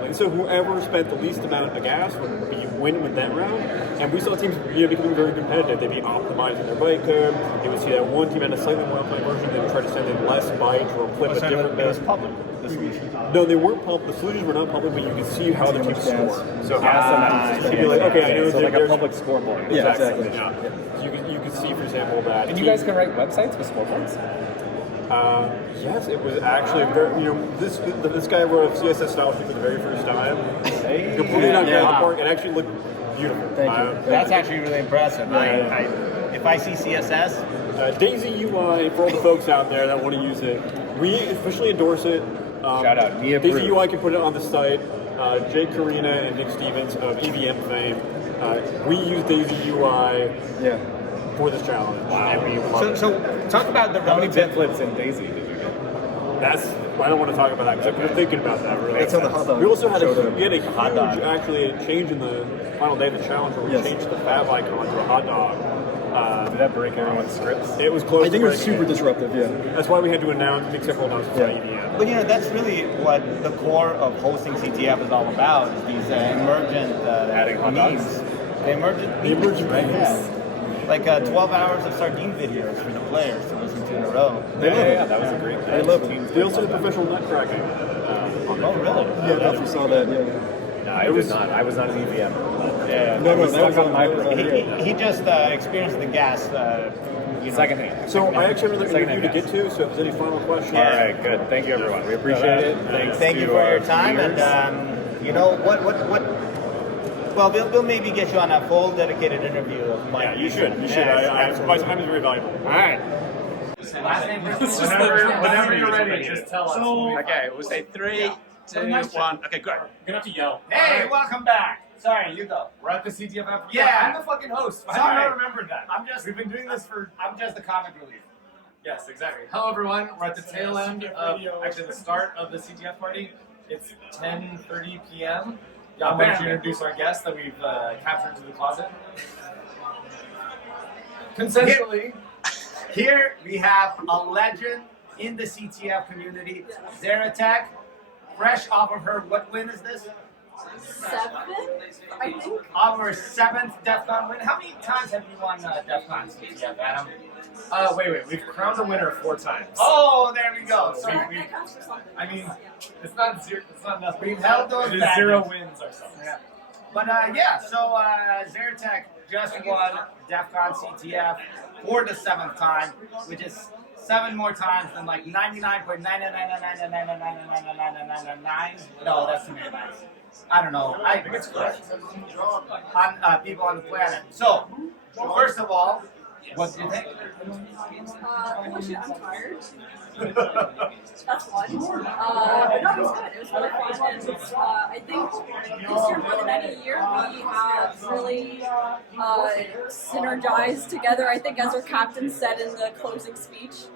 And so whoever spent the least amount of gas would win with that round. And we saw teams becoming very competitive. They'd be optimizing their bytecode. You would see that one team had a slightly more optimized version. They would try to send in less bytes or flip a different bit. public. No, they weren't public. The solutions were not public, but you could see how the teams score. So Gas amounts. you'd be like, okay, I know so like a there's public scoreboard. Yeah, exactly. exactly. Yeah. You could see, for example, that. And you guys can write websites with scoreboards? Yes, it was actually very. This guy wrote a CSS style sheet for the very first time. Completely knocked out of the park. It actually looked beautiful. Thank you. That's actually really impressive. If I see CSS, Daisy UI for all the folks out there that want to use it, we officially endorse it. Shout out, me Daisy approved. UI can put it on the site. Jake Karina and Nick Stevens of EVM fame. We use Daisy UI for this challenge. And we love it. so talk about the How many relative. bit flips in Daisy did you get? I don't want to talk about that because I've been thinking about that really. That's how the hot dog We also had showed a up. huge dog. actually change in the final day of the challenge where we Yes. changed the fab icon to a hot dog. Did that break everyone's scripts? It was close. I think to it was super breaking disruptive. Yeah. That's why we had to make several announcements on EVM. But that's really what the core of hosting CTF is all about. Is these emergent Adding hot memes. dogs. The emergent memes. Yeah. Like 12 hours of sardine videos for the players to listen to in a row. Yeah, that was a great thing. I love it. They also did professional nut cracking. Oh, really? Yeah, I also saw that. Yeah. No, I was not. I was not an EVM. Yeah, No, I was that stuck was on on- my that was brain. on- He just experienced the gas. Secondhand. So I actually have another Second interview to hand get to. So if there's any final questions, All right, good. Thank you, everyone. We appreciate it. Thanks Thank to you for our your time. viewers. And what? Well, we'll maybe get you on a full dedicated interview of Mike. yeah, you should. You should. Yes, My time is very valuable. All right. Whenever you're ready, just tell us. Okay, we'll say 3, 2, 1. Okay, good. You're gonna have to yell. Hey, welcome back. Sorry, you go. We're at the CTF Africa. Yeah. I'm the fucking host. Why Sorry. have I not remembered that? We've been doing this for. I'm just the comic relief. Yes, exactly. Hello, everyone. We're at the tail end of actually the start of the CTF party. It's 10:30 p.m. Y'all want to introduce our guest that we've captured to the closet? Consensually. Here we have a legend in the CTF community, Zaratec, fresh off of her. What win is this? 7th, I think. Our 7th DEF CON win. How many times have you won DEF CON CTF, Adam? Wait. We've crowned a winner 4 times. Oh, there we go. So That counts for something. I mean, it's not zero. It's not nothing. We've held those It is back. 0 wins or something. Yeah. But yeah, so Zaratec just won DEF CON CTF for the 7th time, which is 7 more times than like 99.9999999999999. No, that's too many nines. I don't know. I think it's correct. On people on the planet. So, first of all, what do you think? Holy shit, I'm tired. That's fun. No, it was good. It was really fun. And, I think this year more than any year, we have really synergized together, I think, as our captain said in the closing speech.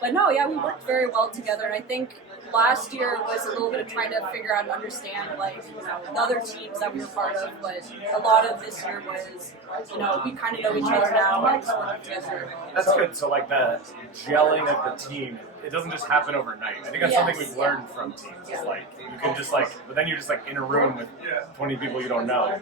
But no, yeah, we worked very well together, and I think last year was a little bit of trying to figure out and understand, like, the other teams that we were part of, but a lot of this year was, we kind of know each other now and just working together. That's good. So like the gelling of the team, it doesn't just happen overnight. I think that's something we've learned from teams. It's like you can just but then you're just in a room with 20 people you don't know.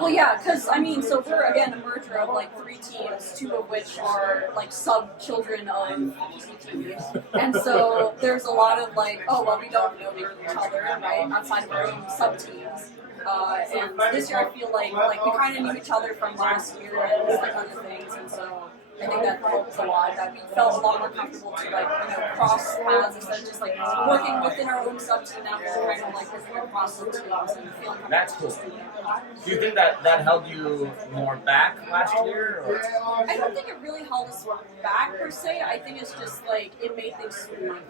Well, yeah, because so we're again a merger of 3 teams, 2 of which are sub children of PCT, and so there's a lot of we don't know each other, right, outside of our own sub teams. And this year I feel like we kind of knew each other from last year and other things, and so I think that helps a lot. That we felt a lot more comfortable to cross paths instead of just working within our own sub team. Now we're kind of working across the teams and feeling comfortable. That's cool. Do you think that held you more back last year? Or? I don't think it really held us back per se. I think it's just it made things smoother.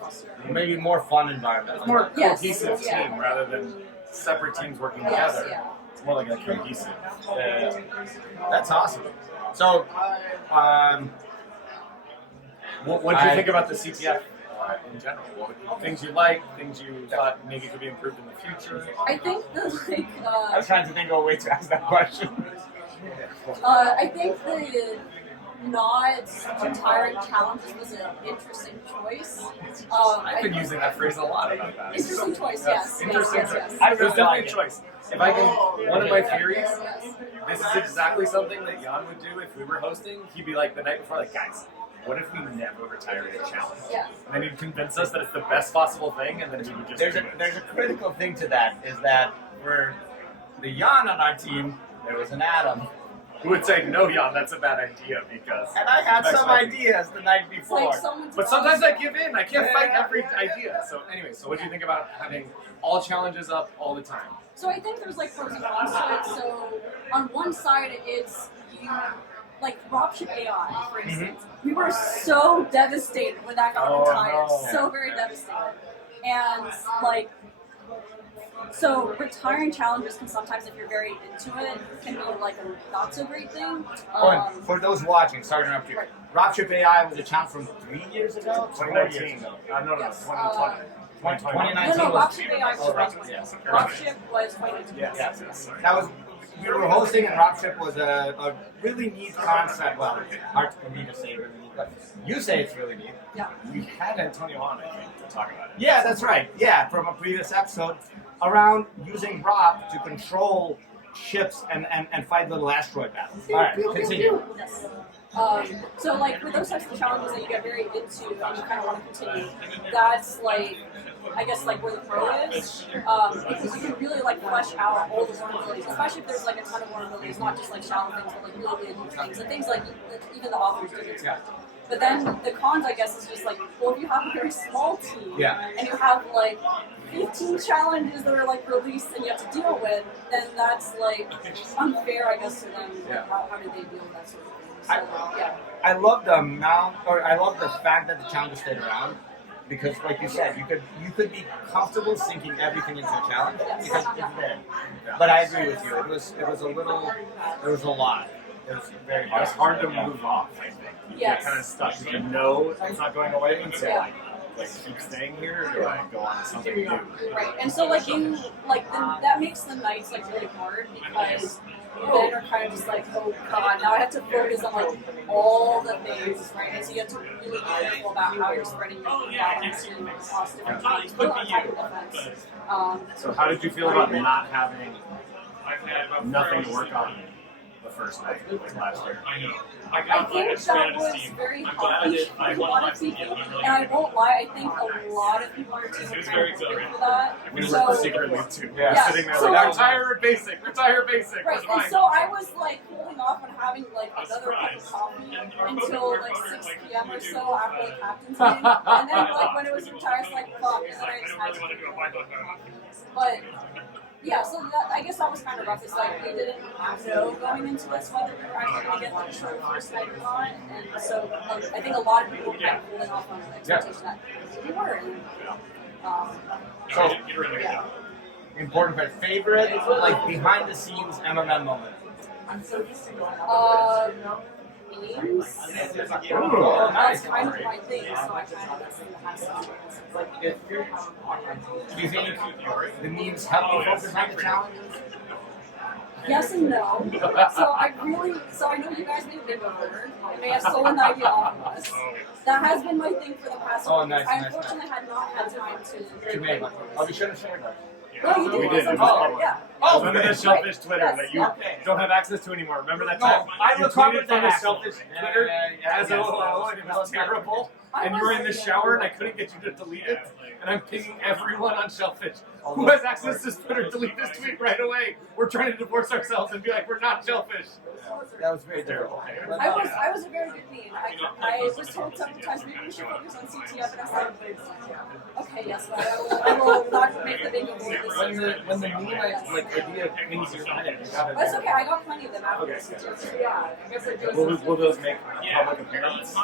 Maybe more fun environment. It's more cohesive team rather than separate teams working together. Yeah. It's more like a cohesive. That's awesome. So, what did you think about the CTF in general? Things you like, things you thought maybe could be improved in the future? I think I was trying to think of a way to ask that question. I think the not retiring challenges was an interesting choice. I've been using that phrase a lot about that. Interesting choice, yes. Interesting yes. choice. It was definitely a choice. If I can, one of my theories, this is exactly something that Jan would do if we were hosting. He'd be the night before, guys, what if we never retired a challenge? Yeah. And then he'd convince us that it's the best possible thing, and then we would just There's a critical thing to that, is that for the Jan on our team, there was an Adam. Who would say, no, Jan, that's a bad idea, because... And I had some ideas the night before. But sometimes I give in. I can't fight every idea. So anyway, so what do you think about having all challenges up all the time? So I think there's pros and cons to it. So on one side, it's you, dropship AI, for instance. We were so devastated when that got retired. No. So very devastated. And so retiring challenges can sometimes, if you're very into it, can be a not so great thing. For those watching, sorry to interrupt you. Dropship AI was a challenge from 3 years ago? 2019. No, 2020. 2019 No, was... Dropship AI was 2019. Dropship was 2019. Yes. That was... We were hosting, and Dropship was a really neat concept. Well, hard for me to say really neat, but you say it's really neat. Yeah. We had Antonio on, I think, to talk about it. Yeah, that's right. Yeah, from a previous episode, around using ROP to control ships and fight little asteroid battles. All right, continue. Yes. So for those types of challenges that you get very into and you kind of want to continue, that's I guess where the pro is, because you can really flesh out all the vulnerabilities, especially if there's a ton of vulnerabilities, not just shallow things, but really big things, and things even the authors didn't expect. But then the cons, I guess, is just well, if you have a very small team and you have 15 challenges that are released and you have to deal with, then that's unfair, I guess, to them. How do they deal with that sort of thing? So, I love the amount, or I love the fact that the challenges stayed around, because, like you said, you could be comfortable sinking everything into a challenge because it's there. But I agree with you. It was a lot. It was very hard. It's hard to move off, I think. You get kind of stuck. You know it's not going away, and so keep staying here, or do I go on to something new? Right, and so you that makes the nights really hard, because then are kind of just like, oh god, now I have to focus on like all the things, right? And so you have to really be careful about how you're spreading your balance across different teams. So how did you feel about not having nothing to work on the first night, like last year? I think that was very healthy for a lot of people, and I won't lie, I think a lot of people on the team were kind of hoping for that. We So, were secretly too. Yeah. Sitting there So, like, retire basic, retire basic. right, That's and fine. so I was like holding off on having like another cup of coffee until like 6 p.m. or so after the captain's meeting, and then like when it was retired, it's like fuck, and then I just had to do it. But yeah, so that, I guess that was kind of rough. It's like we didn't know going into this whether we were actually going to get like short first night or not, and so like, I think a lot of people were kind of holding off on the expectation that we were. And, So, yeah. important part. Favorite, like behind the scenes MMM moment. Games. That's kind of my thing, so I kind of that's the has to. Do you think the memes help you focus on the challenges? Yes and no. So I know you guys made a big over. You may have stolen the idea off of us. That has been my thing for the past Oh, week. nice, I nice, unfortunately had not had time to make one. Oh, we should have shared that. No, you did. We did. Oh, yeah. Oh, remember the shellfish Right. Twitter Yes. that you don't have access to anymore? Remember that time? I you recovered tweeted from the that. shellfish Twitter as OOO, and it was terrible. And you were in the shower, and I couldn't get you to delete it. And I'm pinging everyone on Shellfish. Who has access to Twitter? Delete this tweet right away. We're trying to divorce ourselves and be like, we're not Shellfish. That was very terrible. I was a very good queen. I was told several times maybe we should focus on CTF, and I said, okay, yes, but I will not make the big award this season. When the meme idea clings your head, But it's okay, I got plenty of them after Okay. this. Yeah, I guess I do. Will those make public appearances?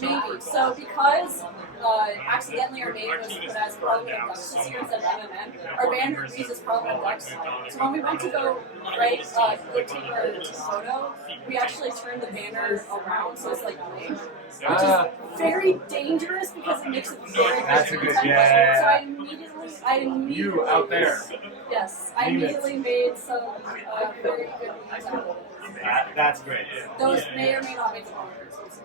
Maybe. So because accidentally our name was put as Parliament of Ducks this year instead of MMN, our banner reads as Parliament of Ducks. So when we went to go go take our photo, we actually turned the banner around so it's like blank. Which is very dangerous because it makes it very That's a good, So yeah. I immediately You out there. Yes, I immediately made some very good memes out of it. That's great. Those may or may not make the conference.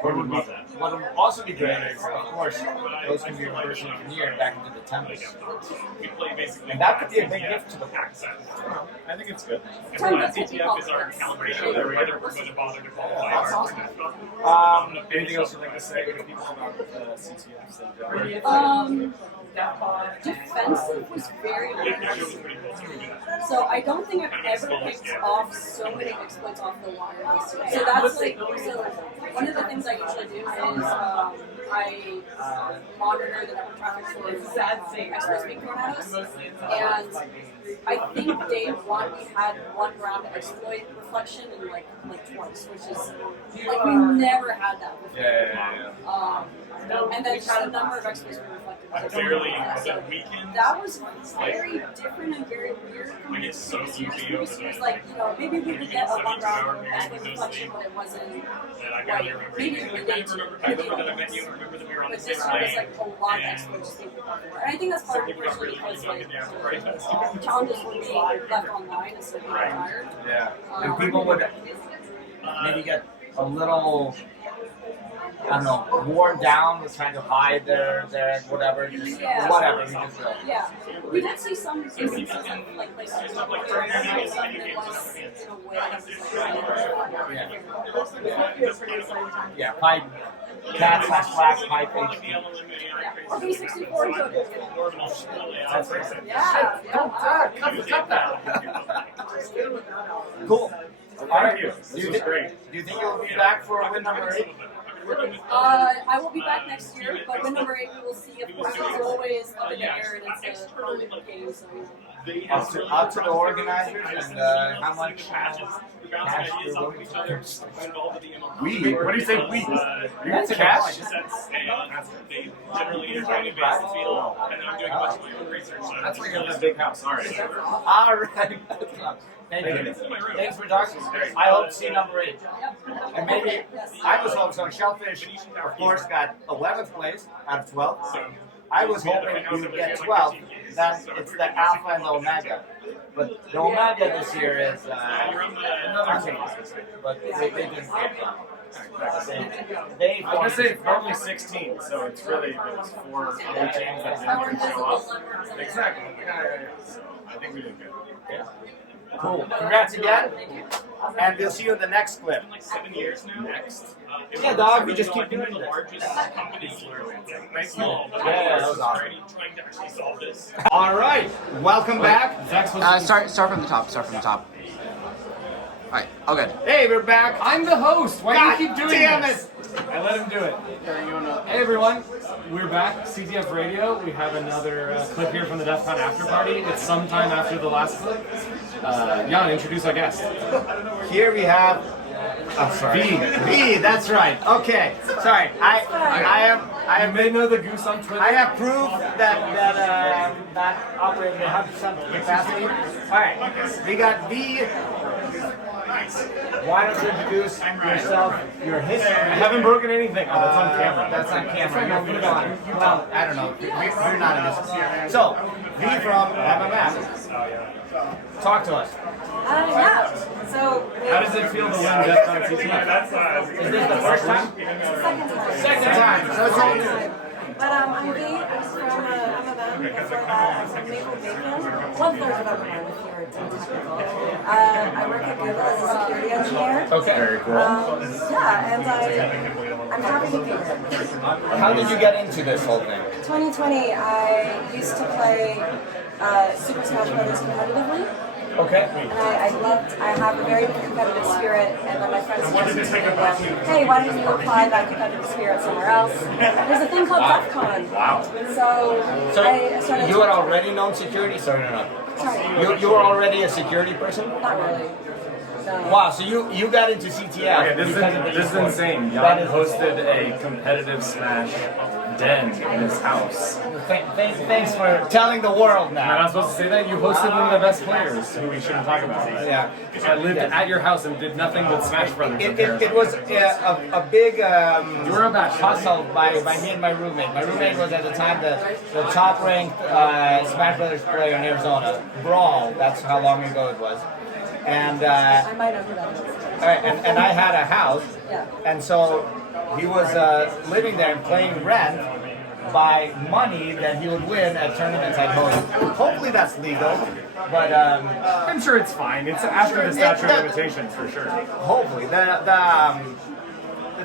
What would also be great is, of course, those can be reverse engineered back into the templates. And that could be a big gift to the world. I think it's good. CTF is our calibration There we go. That's awesome. Anything else you'd like to say to people about CTFs? Defensive was very interesting. So I don't think I've ever picked off so many exploits off the wire this year. So that's like, so one of the things I usually do is I monitor the network traffic for exploits being thrown at us. And I think day one we had one round of exploit reflection and like twice, which is like we never had that before. And then just the number of exploits we reflected. That was very different and very weird. Previous years, like, you know, maybe we would get a one round of exploit reflection, but it wasn't like maybe we did but this year was like a lot of exploits just being reflected. And I think that's part of it partially because like challenges were being left online instead of being retired. Yeah. And people would maybe get a little, I don't know, worn down with trying to hide their whatever, just whatever. We just Yeah, we did see some instances of like places where it was in a way yeah, pipe, cat/flash pipe HP. Or B64 code. That's right. Yeah. Cut that. Cool. All right. This was Do great. you think you'll be back for win number 8? I will be back next year, but win number 8 we will see. Of course, it's always up in the air, and it's a early game, so. Up to the organizers and how much cash you're willing to We? What do you say? We? That's Cash? That's like a big house. All right. All right. Thank you. Thanks for talking. I hope to see number 8. And maybe I was hoping so. Shellfish, of course, got 11th place out of 12. I was hoping we would get 12. Then it's the alpha and the omega. But the Omega this year is unchanged. But they did great job. They I was gonna say it's normally 16, so it's really there's 4 other teams that didn't even show up. Exactly. Yeah. So I think we did good. Yeah. Cool. Congrats again. And we'll see you in the next clip. 7 years now. Next. Yeah, dog. We just keep doing this. Thank you. Yeah, that was awesome. Trying to actually solve this. All right. Welcome back. Start from the top. Start from the top. All right. Oh, good. Hey, we're back. I'm the host. Why God do you keep doing damn this? I let him do it. Hey everyone, we're back. CTF Radiooo. We have another clip here from the DEF CON after party. It's sometime after the last clip. Jan, introduce our guest. Here we have. I'm sorry. V. That's right. Okay. Sorry. I may know the goose on Twitter. I have proof that operator may have some capacity. All right. We got V. Why don't you introduce yourself, your history? I haven't broken anything. Oh, that's on camera. That's on camera. You're fine. Well, I don't know. We're not in this. So, V from MMM. Talk to us. Yeah. So. How does it feel to win DEF CON CTF? Is this the first time? Second time. So it's all But I'm V. I'm from MMM. Before that, I'm from Maple Bacon. 1/3 of MMM if you're technical. I work at Google as a security engineer. Okay. Very cool. Yeah, and I'm happy to be here. How did you get into this whole thing? 2020, I used to play Super Smash Bros. Competitively. Okay. And I have a very competitive spirit, and then my friends suggested to me, hey, why don't you apply that competitive spirit somewhere else? There's a thing called DEF CON. Wow. So I started you had already known security? Sorry, no. Sorry. You were already a security person? Not really. No. Wow, so you got into CTF. Okay, this is insane. Jan hosted a competitive Smash den in his house. Thanks for telling the world now. Am I not supposed to say that? You hosted one of the best players who we shouldn't talk about. Yeah. I lived at your house and did nothing but Smash Brothers. It was a big hustle by me and my roommate. My roommate was at the time the top ranked Smash Brothers player in Arizona. Brawl, that's how long ago it was. And I might know who that is. all right, and I had a house, Yeah. and so he was living there and playing rent by money that he would win at tournaments I'd host. Hopefully that's legal, but I'm sure it's fine. It's after the statute of limitations for sure. Hopefully the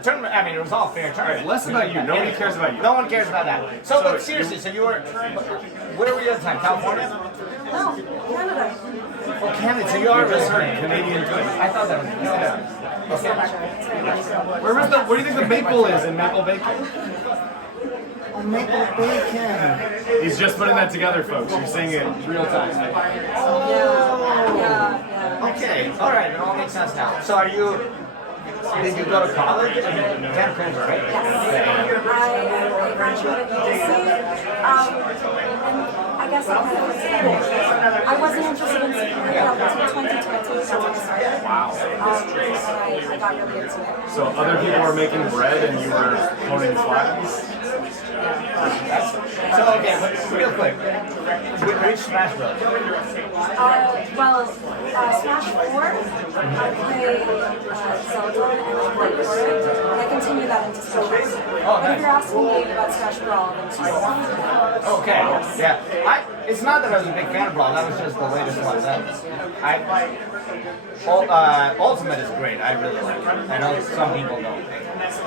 tournament. I mean, it was all fair tournament. Less about you. Nobody cares about you. No one cares about that. So, but seriously, so you were. Where were you at the time? California? No, Canada. Oh, Canada. So you are really Canadian twin. I thought that was. Okay. Where do you think the maple is in Maple Bacon? Oh, Maple Bacon. He's just putting that together, folks. You're seeing it real time. Yeah. Okay. All right. It all makes sense now. So are you? Did you go to college? Vancouver, right? I graduated UC, and I guess I wasn't interested in security up until 2020. That's when I started. Wow. And I got really into it. So other people were making bread and you were honing flags? So okay, but real quick, which Smash Bros? Smash 4, I play Zelda and I play Portrait, and I continue that into Smash. But if you're asking me about Smash Brawl, then it's just Okay, yeah. It's not that I was a big fan of Brawl, that was just the latest one. Ultimate is great, I really like it. I know some people don't.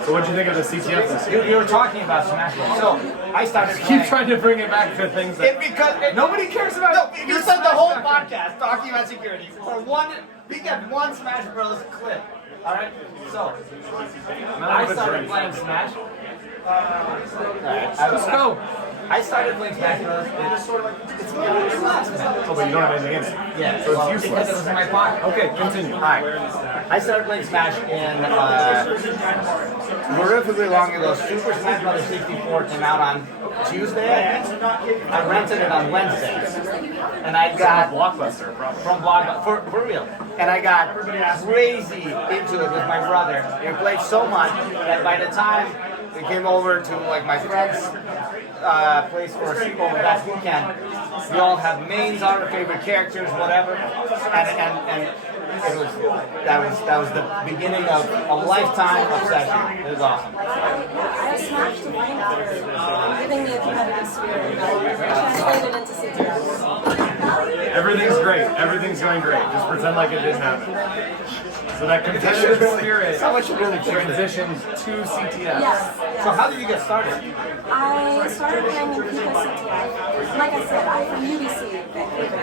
So what'd you think of the CTF this year? You were talking about Smash Bros. So I started playing. Keep trying to bring it back to things that nobody cares about. No, you spent the whole podcast talking about security. We got one Smash Bros. Clip. Alright? So I started playing Smash. Let's go. I started playing Smash Bros. It's Oh, but you don't have anything in it. Yeah, So it's well, useless. because it was in my pocket. Okay, continue. Alright. I started playing Smash in horrifically long ago. Super Smash Bros. 64 came out on Tuesday, I think. I rented it on Wednesday. And I got Blockbuster, probably. from Blockbuster, for real. And I got crazy into it with my brother. We played so much that by the time we came over to like my friend's place for a sleepover that weekend. We all have mains, our favorite characters, whatever, and it was that was the beginning of a lifetime obsession. It was awesome. I smashed the link for giving me a competitive spirit that translated into CTF. Everything's great. Everything's going great. Just pretend like it didn't happen. So that competitive spirit transitioned to CTF. Yes. So how did you get started? I started playing in Pico CTF. Like I said, I'm from UBC, Vancouver.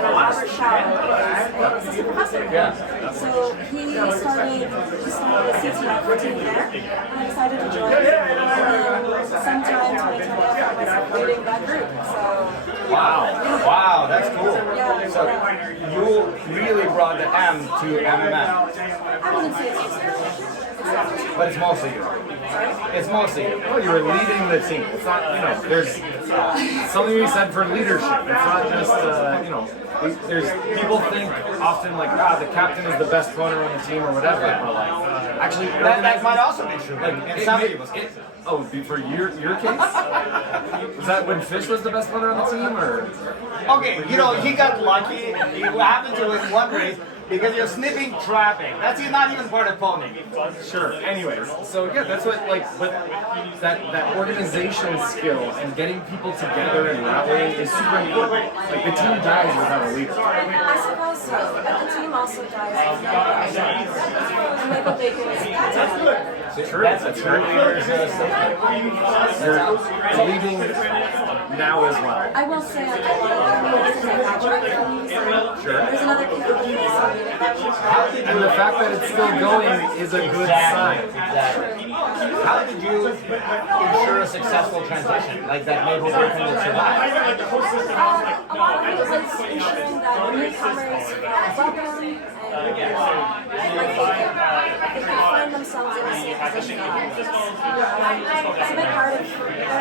Robert Shoutout is an assistant professor. Yeah. So he started a CTF team there, and I decided to join. And then sometime 2020, I found myself leading that group. So Wow, that's cool. Yeah. So you really brought the M to MMA. I wouldn't say it's But it's mostly you. It's mostly you. Well, you were leading the team. It's not, there's something to be said for leadership. It's not just, there's people think often like, the captain is the best runner on the team or whatever, but like, actually, that might also be true. Like in some people's case. Oh, for your case? Was that when Fish was the best runner on the team, or? Okay, he got lucky. He happened to win one race because you're snipping trapping. That's not even part of pony. Sure. Anyways, so yeah, that's what but that organization skill and getting people together and rallying is super important. Like the team dies without a leader. I suppose so, but the team also dies without Maple Bacon is True. That's a true leader's You're leading now as well. I will say I get a lot of from Sure. There's another And the fact that it's still going is a good sign. Exactly. How did you ensure a successful transition like that Maple Bacon will survive? A lot of it was ensuring that newcomers are welcome and they can find themselves in the same position that I was. It's a big part of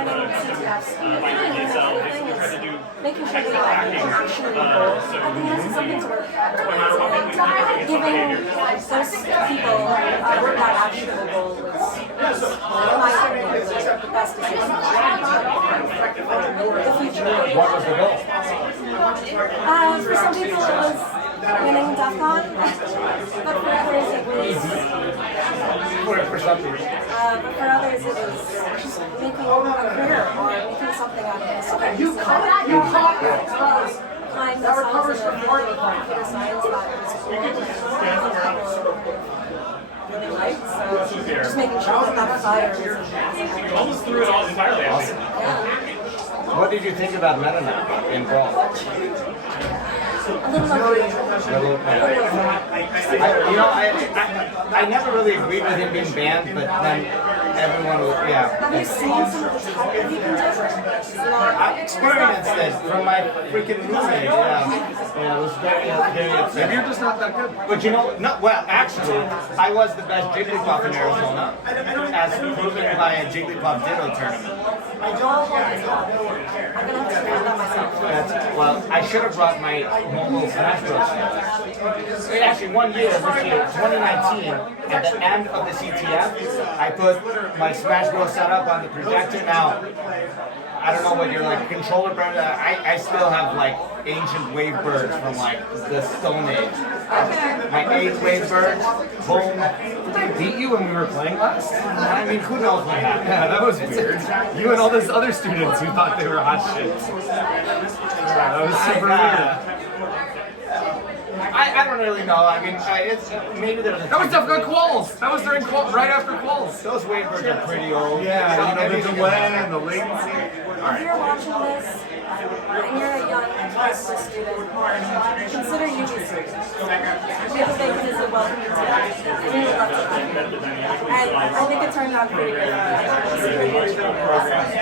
learning CTFs. Everything is making sure that you have an actionable goal. I think this is something to work for. And giving those people that actionable goal was, in my opinion, the best decision for the future. What was the goal? For some people it was winning DEFCON, but for others it was... For some people. But for others it was just making a career or making something out of it. So you caught it! Applying themselves in a field of computer science that was cool and really liked, so just making sure that fire is... Almost threw it all entirely. Awesome. Yeah. What did you think about meta now in Brawl? A little uncomfortable. I never really agreed with him being banned, but then everyone was, Have you seen some of the tech that he can do? I experienced it from my freaking roommate, it was very upsetting. Maybe you're just not that good. But actually, I was the best Jigglypuff in Arizona, as proven by a Jigglypuff Ditto tournament. I'm gonna have to figure that myself. Well, I should have brought my mobile Smash Bros. Actually, 1 year, this year, 2019, at the end of the CTF, I put my Smash Bros setup on the projector. Now, I don't know what your controller brand. I still have ancient wave birds from the Stone Age. My 8 wave birds, home. Did I beat you when we were playing last? I mean, who knows what happened? Yeah, that was weird. You and all those other students who thought they were hot shit. Yeah, that was super weird. I don't really know. I mean, it's maybe there's a... That was DEFCON Quals! That was during right after Quals. Those wave birds are pretty old. Yeah, the delay and the latency. If you're watching this and you're a young high school student, consider UBC. Maple Bacon is a welcome to really love it. And I think it turned out pretty good. You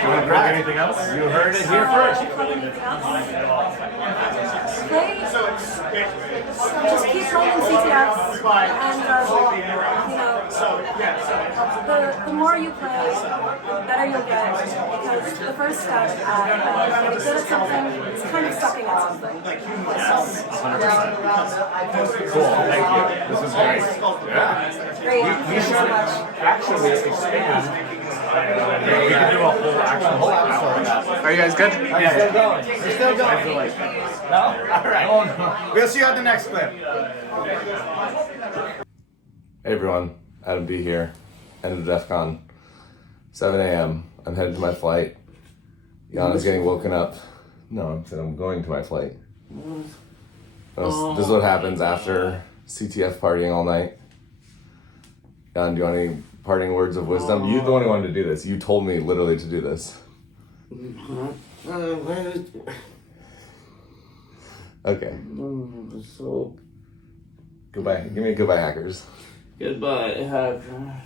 want to plug anything else? You heard it here first. Just keep playing CTFs, and the more you play, the better you'll get, because the first step at getting good at something is kind of sucking at something. 100%. Cool, thank you. This was great. Yeah. Great. We should actually expand. We can do a whole episode of that. Are you guys good? We're still going. We're still going. No? All right. We'll see you on the next clip. Hey everyone, Adam B here, end of DEF CON, 7 a.m. I'm headed to my flight. Yana's getting woken up. No, I said I'm going to my flight. This is what happens after CTF partying all night. Yana, do you want any parting words of wisdom? You're the one who wanted to do this. You told me literally to do this. Okay. So Goodbye. Give me a goodbye, hackers. goodbye, hacker.